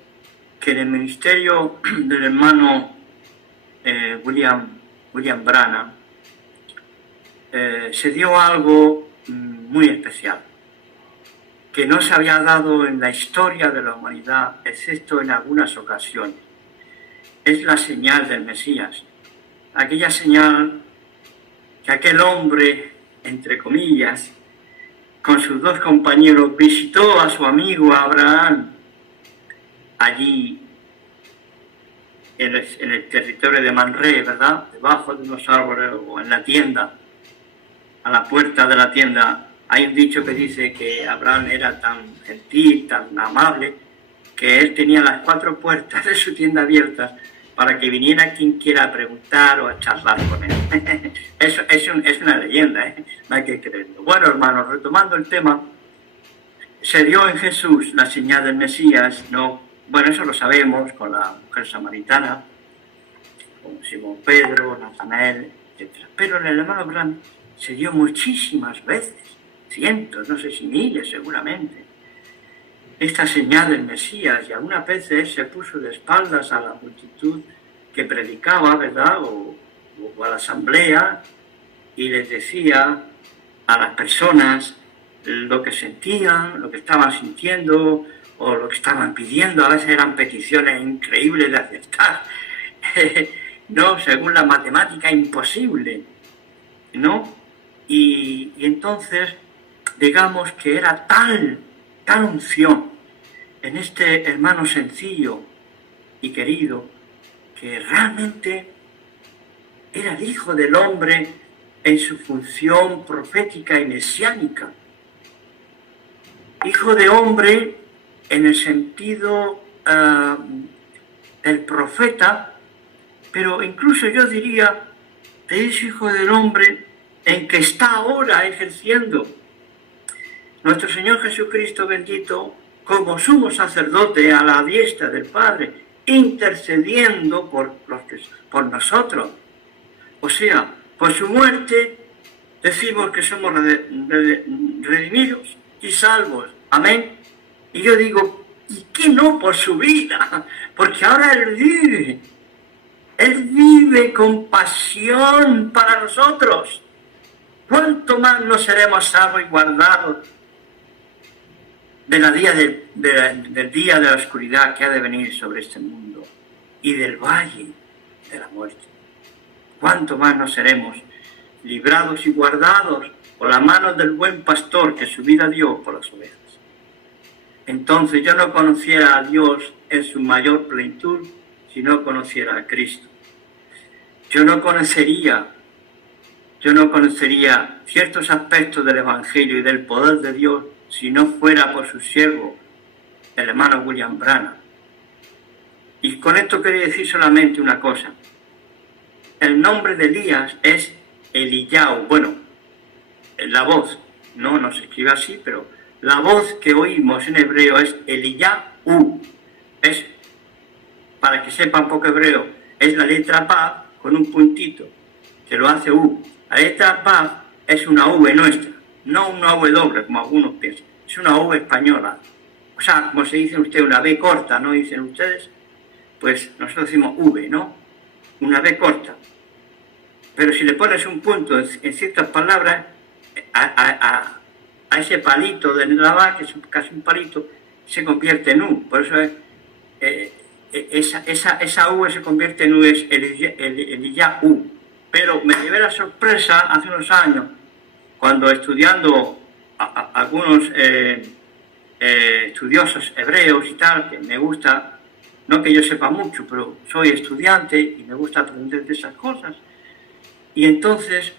que en el ministerio del hermano William Branham se dio algo muy especial, que no se había dado en la historia de la humanidad, excepto en algunas ocasiones. Es la señal del Mesías, aquella señal que aquel hombre, entre comillas, con sus dos compañeros, visitó a su amigo Abraham allí en el territorio de Manré, ¿verdad? Debajo de unos árboles o en la tienda, a la puerta de la tienda. Hay un dicho que dice que Abraham era tan gentil, tan amable, que él tenía las 4 puertas de su tienda abiertas para que viniera quien quiera a preguntar o a charlar con él. Eso es una leyenda, ¿eh? No hay que creerlo. Bueno, hermanos, retomando el tema, se dio en Jesús la señal del Mesías, ¿no? Bueno, eso lo sabemos con la mujer samaritana, con Simón Pedro, Natanael, etc. Pero en el hermano Branham se dio muchísimas veces, cientos, no sé si miles seguramente, esta señal del Mesías, y algunas veces se puso de espaldas a la multitud que predicaba, ¿verdad?, o a la asamblea, y les decía a las personas lo que sentían, lo que estaban sintiendo, o lo que estaban pidiendo. A veces eran peticiones increíbles de aceptar, no, según la matemática, imposible, ¿no? Y entonces, digamos que era tal unción en este hermano sencillo y querido, que realmente era el Hijo del Hombre en su función profética y mesiánica. Hijo de hombre en el sentido del profeta, pero incluso yo diría de ese Hijo del Hombre en que está ahora ejerciendo nuestro Señor Jesucristo bendito como sumo sacerdote a la diestra del Padre, intercediendo por nosotros. O sea, por su muerte decimos que somos redimidos y salvos. Amén. Y yo digo, ¿y qué no por su vida? Porque ahora Él vive. Él vive con pasión para nosotros. ¿Cuánto más no seremos salvos y guardados del día de la oscuridad que ha de venir sobre este mundo y del valle de la muerte? ¿Cuánto más no seremos librados y guardados por la mano del buen pastor que su vida dio por las ovejas? Entonces yo no conociera a Dios en su mayor plenitud si no conociera a Cristo. Yo no conocería ciertos aspectos del Evangelio y del poder de Dios si no fuera por su siervo, el hermano William Branham. Y con esto quería decir solamente una cosa. El nombre de Elías es Eliyahu. Bueno, la voz, no se escribe así, pero la voz que oímos en hebreo es Eliyahu. Es, para que sepa un poco hebreo, es la letra Paf con un puntito, que lo hace U. La letra Paf es una V nuestra, no una W, como algunos piensan. Es una V española. O sea, como se dice usted, una B corta, ¿no dicen ustedes? Pues nosotros decimos V, ¿no? Una B corta. Pero si le pones un punto en ciertas palabras, a ese palito de la va, que es casi un palito, se convierte en U. Por eso esa V se convierte en U, es Eliyahu. Pero me llevé la sorpresa hace unos años, cuando estudiando algunos estudiosos hebreos y tal, que me gusta, no que yo sepa mucho, pero soy estudiante y me gusta aprender de esas cosas. Y entonces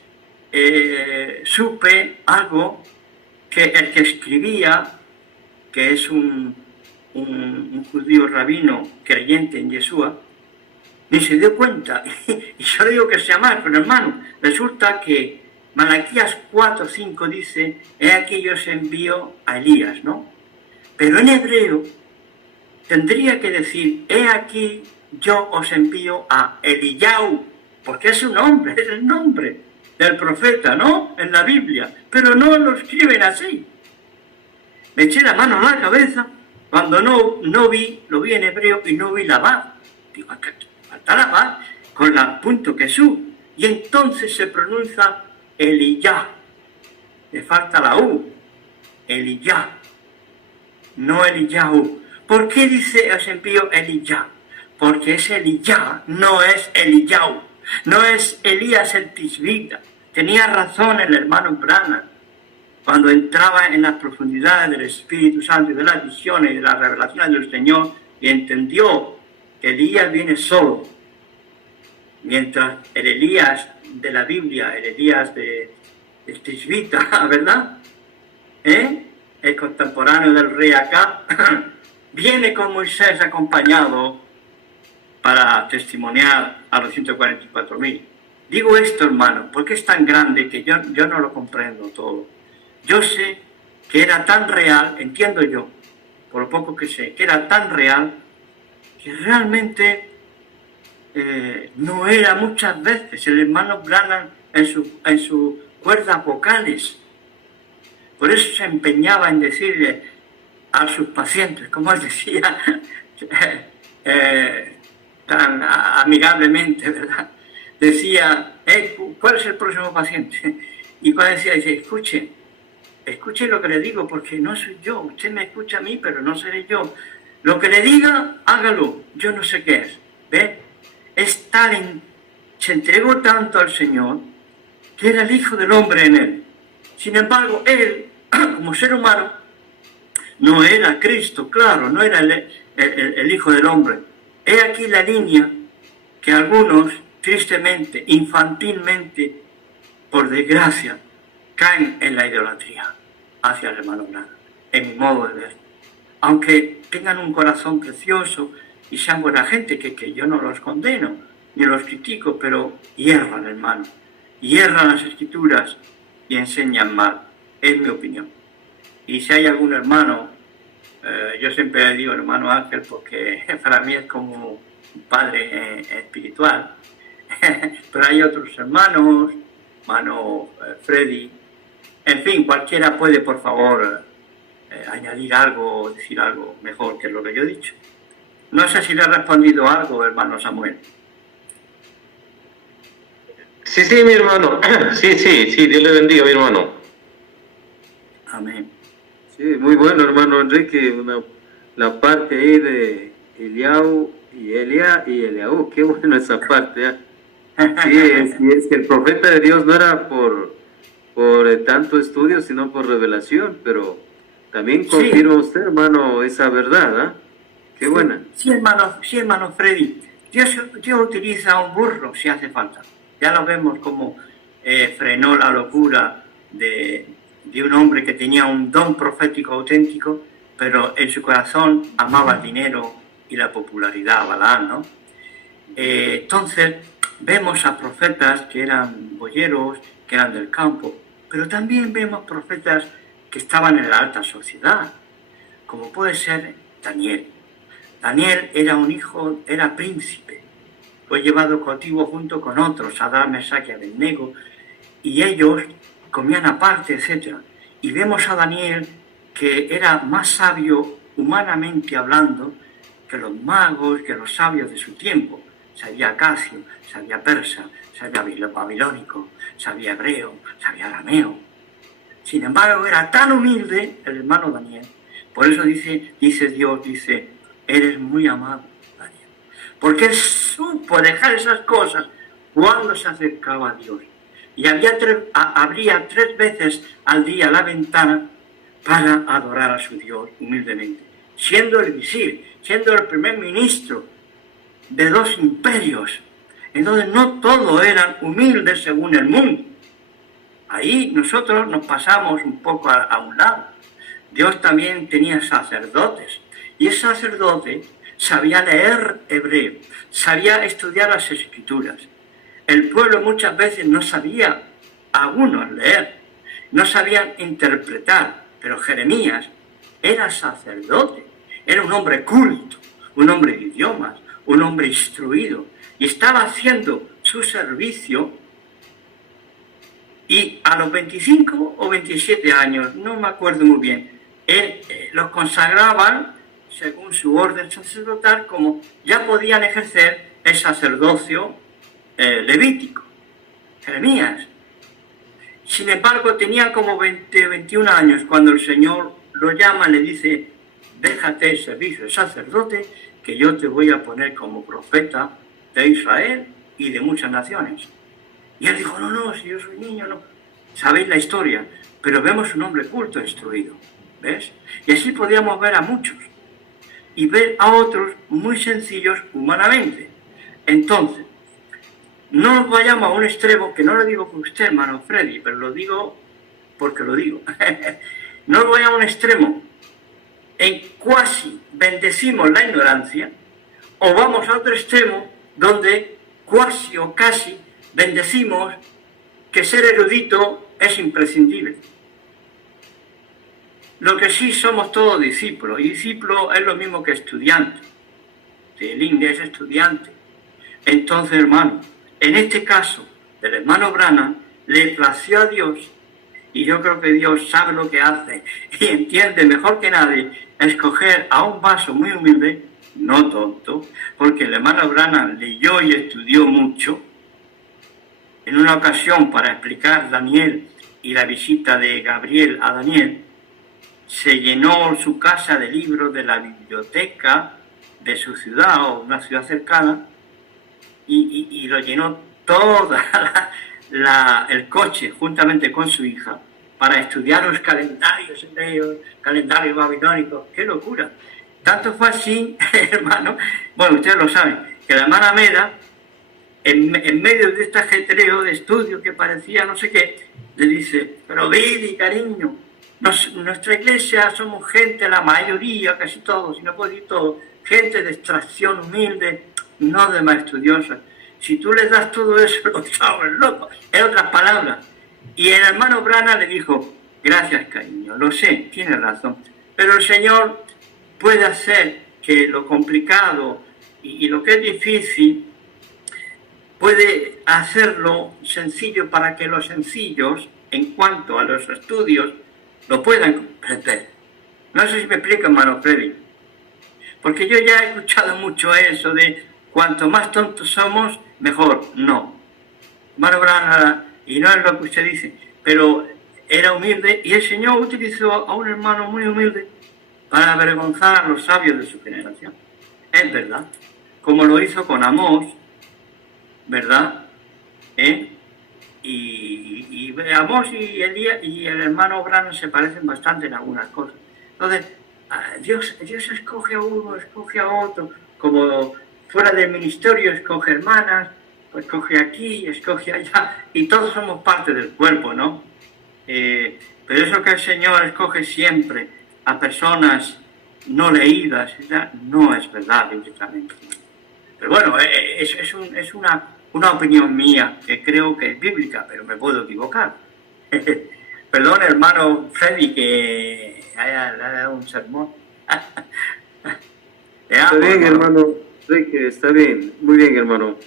supe algo que el que escribía, que es un judío rabino creyente en Yeshua, ni se dio cuenta. Y yo le digo que sea mal, pero hermano, resulta que Malaquías 4:5 dice, he aquí yo os envío a Elías, ¿no? Pero en hebreo tendría que decir, he aquí yo os envío a Eliyahu, porque es un nombre, es el nombre del profeta, ¿no? En la Biblia, pero no lo escriben así. Me eché la mano a la cabeza cuando no vi, lo vi en hebreo y no vi la va. Digo, falta la va con la punto que su. Y entonces se pronuncia Eliyah. Le falta la U. Eliyah. No Eliyahu. ¿Por qué dice os envío Eliyah? Porque ese Eliyah no es Eliyahu. No es Elías el Tisbita. Tenía razón el hermano Branham cuando entraba en las profundidades del Espíritu Santo y de las visiones y de las revelaciones del Señor y entendió que Elías viene solo, mientras el Elías de la Biblia, el Elías del Tisbita, ¿verdad? El contemporáneo del rey Acab, viene con Moisés acompañado para testimoniar a los 144.000. Digo esto, hermano, porque es tan grande que yo no lo comprendo todo. Yo sé que era tan real, entiendo yo, por lo poco que sé, que era tan real que realmente no era muchas veces el hermano Branham en sus cuerdas vocales. Por eso se empeñaba en decirle a sus pacientes, como él decía, tan amigablemente, ¿verdad? Decía, ¿cuál es el próximo paciente? Y cuando decía, dice, escuche lo que le digo, porque no soy yo. Usted me escucha a mí, pero no seré yo. Lo que le diga, hágalo. Yo no sé qué es. ¿Ve? Es tal, se entregó tanto al Señor, que era el Hijo del Hombre en él. Sin embargo, él, como ser humano, no era Cristo, claro, no era el Hijo del Hombre. He aquí la línea que algunos, tristemente, infantilmente, por desgracia, caen en la idolatría hacia el hermano Branham, en mi modo de ver. Aunque tengan un corazón precioso y sean buena gente, que yo no los condeno, ni los critico, pero hierran, hermano, hierran las Escrituras y enseñan mal, es mi opinión. Y si hay algún hermano, yo siempre le digo hermano Ángel, porque para mí es como un padre espiritual, pero hay otros hermanos, hermano Freddy, en fin, cualquiera puede, por favor, añadir algo o decir algo mejor que lo que yo he dicho. No sé si le he respondido algo, hermano Samuel. Sí, mi hermano. Sí, Dios le bendiga, mi hermano. Amén. Sí, muy bueno, hermano Enrique, la parte ahí de Eliau y Eliaú, qué bueno esa parte, ¿eh? Sí, es que el profeta de Dios no era por tanto estudio, sino por revelación, pero también confirma usted, hermano, esa verdad, ¿eh? Qué buena. Sí, hermano Freddy, Dios utiliza un burro si hace falta. Ya lo vemos como frenó la locura de un hombre que tenía un don profético auténtico, pero en su corazón amaba el dinero y la popularidad, Balaam, ¿no? Entonces, vemos a profetas que eran boyeros, que eran del campo, pero también vemos profetas que estaban en la alta sociedad, como puede ser Daniel. Daniel era un hijo, era príncipe, fue llevado cautivo junto con otros, Sadrach, Mesach y Abednego, y ellos comían aparte, etc. Y vemos a Daniel que era más sabio humanamente hablando que los magos, que los sabios de su tiempo. Sabía acacio, sabía persa, sabía babilónico, sabía hebreo, sabía arameo. Sin embargo, era tan humilde el hermano Daniel. Por eso dice Dios, eres muy amado, Daniel. Porque él supo dejar esas cosas cuando se acercaba a Dios. Y abría 3 veces al día la ventana para adorar a su Dios humildemente. Siendo el visir, siendo el primer ministro de 2 imperios. Entonces no todos eran humildes según el mundo. Ahí nosotros nos pasamos un poco a un lado. Dios también tenía sacerdotes. Y ese sacerdote sabía leer hebreo, sabía estudiar las Escrituras. El pueblo muchas veces no sabía, algunos leer, no sabían interpretar, pero Jeremías era sacerdote, era un hombre culto, un hombre de idiomas, un hombre instruido, y estaba haciendo su servicio, y a los 25 o 27 años, no me acuerdo muy bien, él los consagraban según su orden sacerdotal, como ya podían ejercer el sacerdocio levítico, Jeremías. Sin embargo, tenía como 21 años cuando el Señor lo llama y le dice, déjate el servicio de sacerdote, que yo te voy a poner como profeta de Israel y de muchas naciones. Y él dijo, no, si yo soy niño, no. Sabéis la historia, pero vemos un hombre culto, instruido, ¿ves? Y así podíamos ver a muchos y ver a otros muy sencillos humanamente. Entonces, no nos vayamos a un extremo, que no lo digo por usted, hermano Freddy, pero lo digo porque lo digo. No nos vayamos a un extremo en cuasi bendecimos la ignorancia, o vamos a otro extremo donde cuasi o casi bendecimos que ser erudito es imprescindible. Lo que sí somos todos discípulos, y discípulo es lo mismo que estudiante. El inglés es estudiante. Entonces, hermano, en este caso del hermano Branham, le plació a Dios, y yo creo que Dios sabe lo que hace, y entiende mejor que nadie, escoger a un vaso muy humilde, no tonto, porque el hermano Branham leyó y estudió mucho. En una ocasión, para explicar Daniel y la visita de Gabriel a Daniel, se llenó su casa de libros de la biblioteca de su ciudad o una ciudad cercana, y lo llenó todo el coche juntamente con su hija para estudiar los calendarios hebreos, calendarios babilónicos. ¡Qué locura! Tanto fue así, hermano, bueno, ustedes lo saben, que la hermana Meda, en medio de este ajetreo de estudio que parecía no sé qué, le dice: pero Billy, cariño, nuestra iglesia somos gente, la mayoría, casi todos, si no puedo decir todos, gente de extracción humilde, no de más estudiosa. Si tú les das todo eso, los chavos locos, en otras palabras. Y el hermano Branham le dijo: gracias, cariño, lo sé, tienes razón, pero el Señor puede hacer que lo complicado y lo que es difícil, puede hacerlo sencillo para que los sencillos, en cuanto a los estudios, lo puedan comprender. No sé si me explico, hermano Freddy, porque yo ya he escuchado mucho eso de cuanto más tontos somos, mejor. No, hermano Branham, y no es lo que usted dice, pero era humilde, y el Señor utilizó a un hermano muy humilde para avergonzar a los sabios de su generación. Es verdad, como lo hizo con Amós, ¿verdad? Y Amós y Elías y el hermano Branham se parecen bastante en algunas cosas. Entonces, Dios escoge a uno, escoge a otro, como fuera del ministerio escoge hermanas, escoge aquí, escoge allá, y todos somos parte del cuerpo, ¿no? Pero eso que el Señor escoge siempre a personas no leídas, ¿verdad? No es verdad, bíblicamente. Pero bueno, es una opinión mía que creo que es bíblica, pero me puedo equivocar. Perdón, hermano Freddy, que haya dado un sermón. Está bien, hermano Enrique, está bien, muy bien, hermano.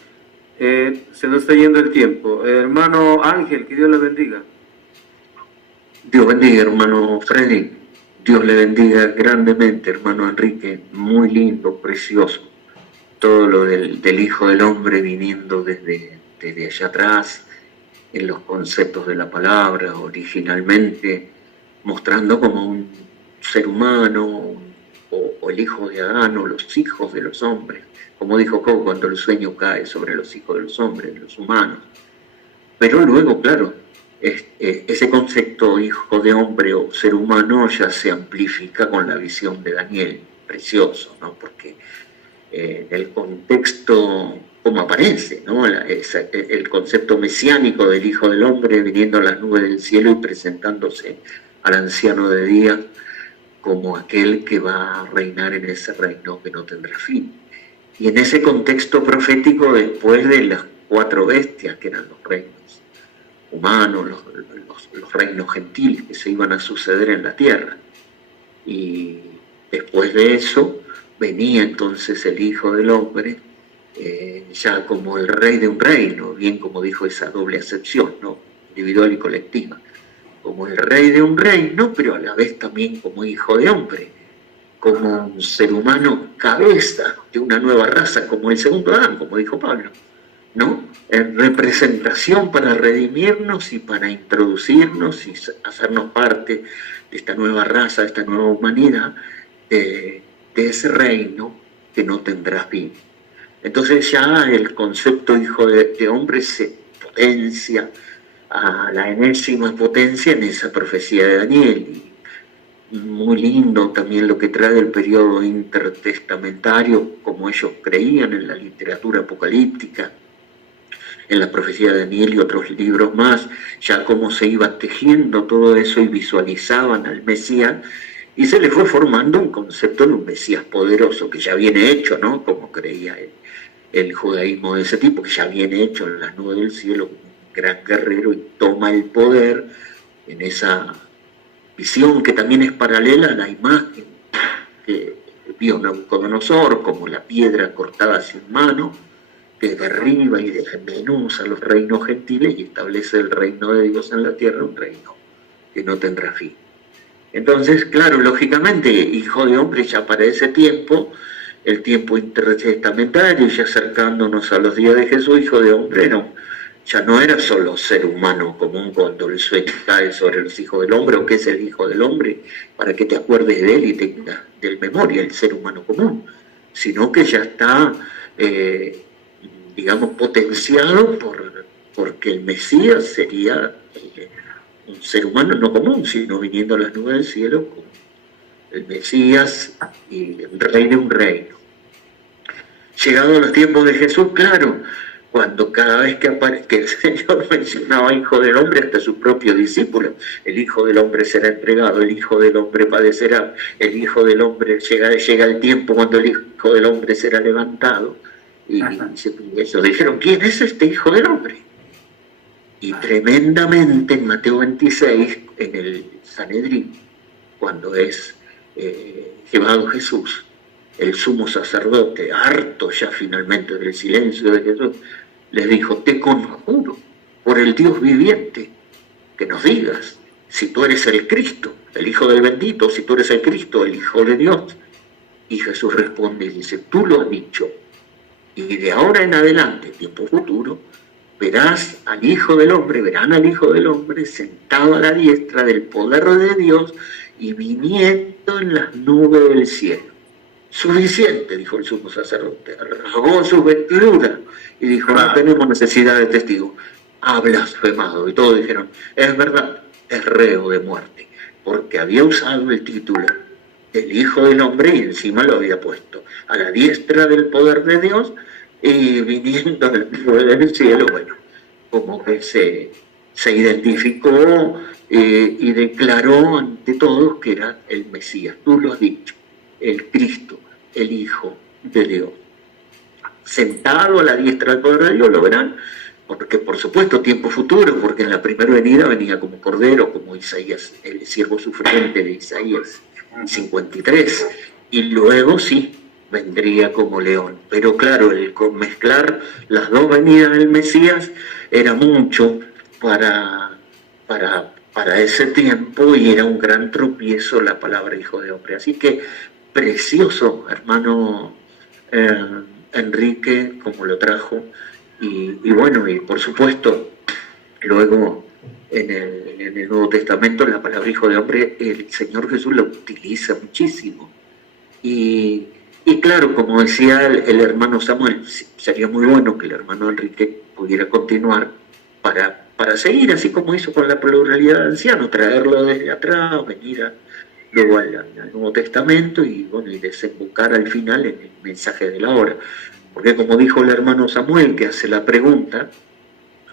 Se nos está yendo el tiempo. Hermano Ángel, que Dios le bendiga. Dios bendiga, hermano Freddy. Dios le bendiga grandemente, hermano Enrique. Muy lindo, precioso. Todo lo del Hijo del Hombre viniendo desde allá atrás, en los conceptos de la palabra, originalmente, mostrando como un ser humano, o el hijo de Adán, o los hijos de los hombres, como dijo Job, cuando el sueño cae sobre los hijos de los hombres, los humanos. Pero luego, claro, ese concepto hijo de hombre o ser humano ya se amplifica con la visión de Daniel, precioso, ¿no? Porque el contexto, como aparece, ¿no? El concepto mesiánico del Hijo del Hombre viniendo a las nubes del cielo y presentándose al anciano de días como aquel que va a reinar en ese reino que no tendrá fin. Y en ese contexto profético, después de las 4 bestias, que eran los reinos humanos, los reinos gentiles que se iban a suceder en la tierra, y después de eso venía entonces el Hijo del Hombre, ya como el rey de un reino, bien como dijo esa doble acepción, ¿no? Individual y colectiva, como el rey de un reino, pero a la vez también como hijo de hombre, como un ser humano cabeza de una nueva raza, como el segundo Adán, como dijo Pablo, ¿no? En representación para redimirnos y para introducirnos y hacernos parte de esta nueva raza, de esta nueva humanidad, de ese reino que no tendrá fin. Entonces ya el concepto hijo de hombre se potencia a la enésima potencia en esa profecía de Daniel. Y muy lindo también lo que trae el periodo intertestamentario, como ellos creían en la literatura apocalíptica, en la profecía de Daniel y otros libros más, ya cómo se iba tejiendo todo eso y visualizaban al Mesías, y se le fue formando un concepto de un Mesías poderoso, que ya viene hecho, ¿no? Como creía el judaísmo de ese tipo, que ya viene hecho en las nubes del cielo, un gran guerrero, y toma el poder en esa visión que también es paralela a la imagen que vio Nabucodonosor, como la piedra cortada sin mano, que derriba y desmenuza los reinos gentiles y establece el reino de Dios en la tierra, un reino que no tendrá fin. Entonces, claro, lógicamente, hijo de hombre ya para ese tiempo, el tiempo intertestamentario, ya acercándonos a los días de Jesús, hijo de hombre ya no era solo ser humano común cuando el sueño cae sobre los hijos del hombre, o qué es el hijo del hombre, para que te acuerdes de él y tengas del memoria el ser humano común, sino que ya está, digamos, potenciado porque el Mesías sería un ser humano no común, sino viniendo a las nubes del cielo como el Mesías y el rey de un reino. Llegado a los tiempos de Jesús, claro, cuando cada vez que el Señor mencionaba hijo del hombre, hasta sus propios discípulos, el hijo del hombre será entregado, el hijo del hombre padecerá, el hijo del hombre llega el tiempo cuando el hijo del hombre será levantado, y eso dijeron, ¿quién es este hijo del hombre? Y tremendamente en Mateo 26, en el Sanedrín, cuando es llevado Jesús, el sumo sacerdote, harto ya finalmente del silencio de Jesús, les dijo, te conjuro por el Dios viviente, que nos digas si tú eres el Cristo, el Hijo del bendito, si tú eres el Cristo, el Hijo de Dios. Y Jesús responde y dice, tú lo has dicho, y de ahora en adelante, tiempo futuro, verán al Hijo del Hombre sentado a la diestra del poder de Dios y viniendo en las nubes del cielo. Suficiente, dijo el sumo sacerdote, rasgó sus vestiduras y dijo, no tenemos necesidad de testigos, ha blasfemado. Y todos dijeron, es verdad, es reo de muerte, porque había usado el título del Hijo del Hombre y encima lo había puesto a la diestra del poder de Dios y viniendo del cielo. Bueno, como que se identificó y declaró ante todos que era el Mesías. Tú lo has dicho, el Cristo, el Hijo de Dios. Sentado a la diestra del poder de Dios, lo verán, porque por supuesto tiempo futuro, porque en la primera venida venía como cordero, como Isaías, el siervo sufriente de Isaías 53, y luego sí, vendría como león. Pero claro, el mezclar las dos venidas del Mesías era mucho para ese tiempo y era un gran tropiezo la palabra hijo de hombre. Así que precioso, hermano Enrique, como lo trajo. Y bueno, y por supuesto, luego en el Nuevo Testamento la palabra hijo de hombre, el Señor Jesús la utiliza muchísimo. Y claro, como decía el hermano Samuel, sería muy bueno que el hermano Enrique pudiera continuar para seguir, así como hizo con la pluralidad de ancianos, traerlo desde atrás, venir luego al Nuevo Testamento y bueno, y desembocar al final en el mensaje de la hora. Porque como dijo el hermano Samuel, que hace la pregunta,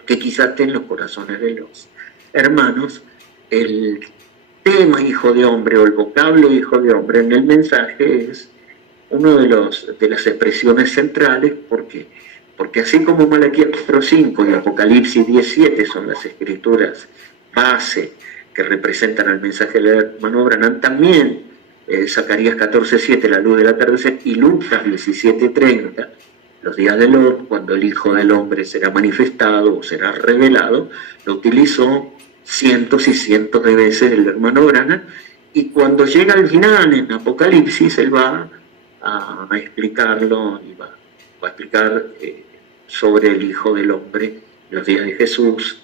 que quizás esté en los corazones de los hermanos, el tema hijo de hombre o el vocablo hijo de hombre en el mensaje es uno de las expresiones centrales, porque así como Malaquías 4:5 y Apocalipsis 10:7 son las escrituras base que representan al mensaje del hermano Branham, también Zacarías 14:7, la luz del atardecer, y Lucas 17:30, los días del Lord, cuando el Hijo del Hombre será manifestado o será revelado, lo utilizó cientos y cientos de veces el hermano Branham, y cuando llega al final en Apocalipsis, él va a explicarlo y va a explicar sobre el Hijo del Hombre, los días de Jesús,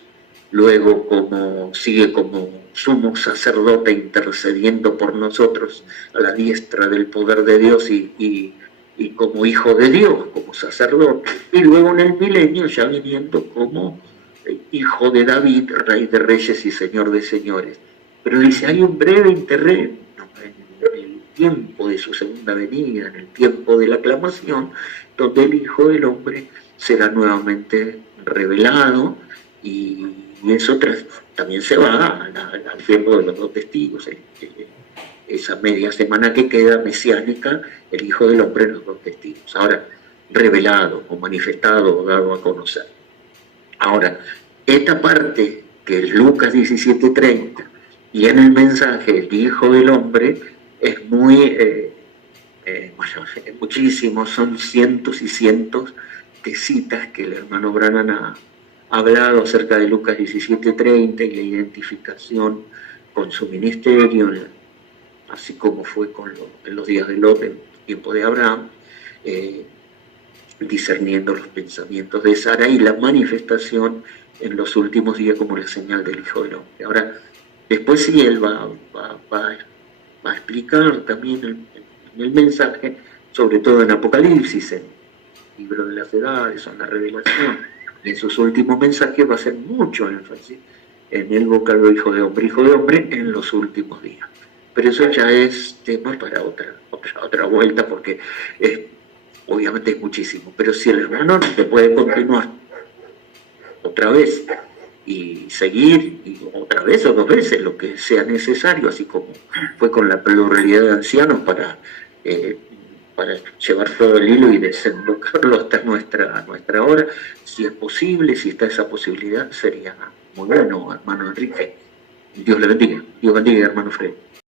luego sigue como sumo sacerdote intercediendo por nosotros a la diestra del poder de Dios y como hijo de Dios, como sacerdote, y luego en el milenio ya viniendo como hijo de David, rey de reyes y señor de señores. Pero dice, hay un breve interregno en el tiempo de su segunda venida, en el tiempo de la aclamación, donde el Hijo del Hombre será nuevamente revelado, y eso también se va al tiempo de los dos testigos, esa media semana que queda mesiánica, el Hijo del Hombre en los dos destinos. Ahora, revelado o manifestado o dado a conocer. Ahora, esta parte que es Lucas 17:30 y en el mensaje el Hijo del Hombre es muy, bueno, es muchísimo, son cientos y cientos de citas que el hermano Branham ha hablado acerca de Lucas 17:30 y la identificación con su ministerio, así como fue en los días de Lot, en el tiempo de Abraham, discerniendo los pensamientos de Sara y la manifestación en los últimos días como la señal del Hijo del Hombre. Ahora, después sí él va a explicar también en el mensaje, sobre todo en Apocalipsis, en el libro de las edades, en la revelación, y en sus últimos mensajes va a hacer mucho énfasis en el vocablo Hijo de Hombre en los últimos días. Pero eso ya es tema para otra vuelta, porque obviamente es muchísimo. Pero si el hermano te puede continuar otra vez y seguir y otra vez o dos veces lo que sea necesario, así como fue con la pluralidad de ancianos para llevar todo el hilo y desembocarlo hasta nuestra hora, si es posible, si está esa posibilidad, sería muy bueno, hermano Enrique. Dios le bendiga. Dios bendiga, hermano Fred.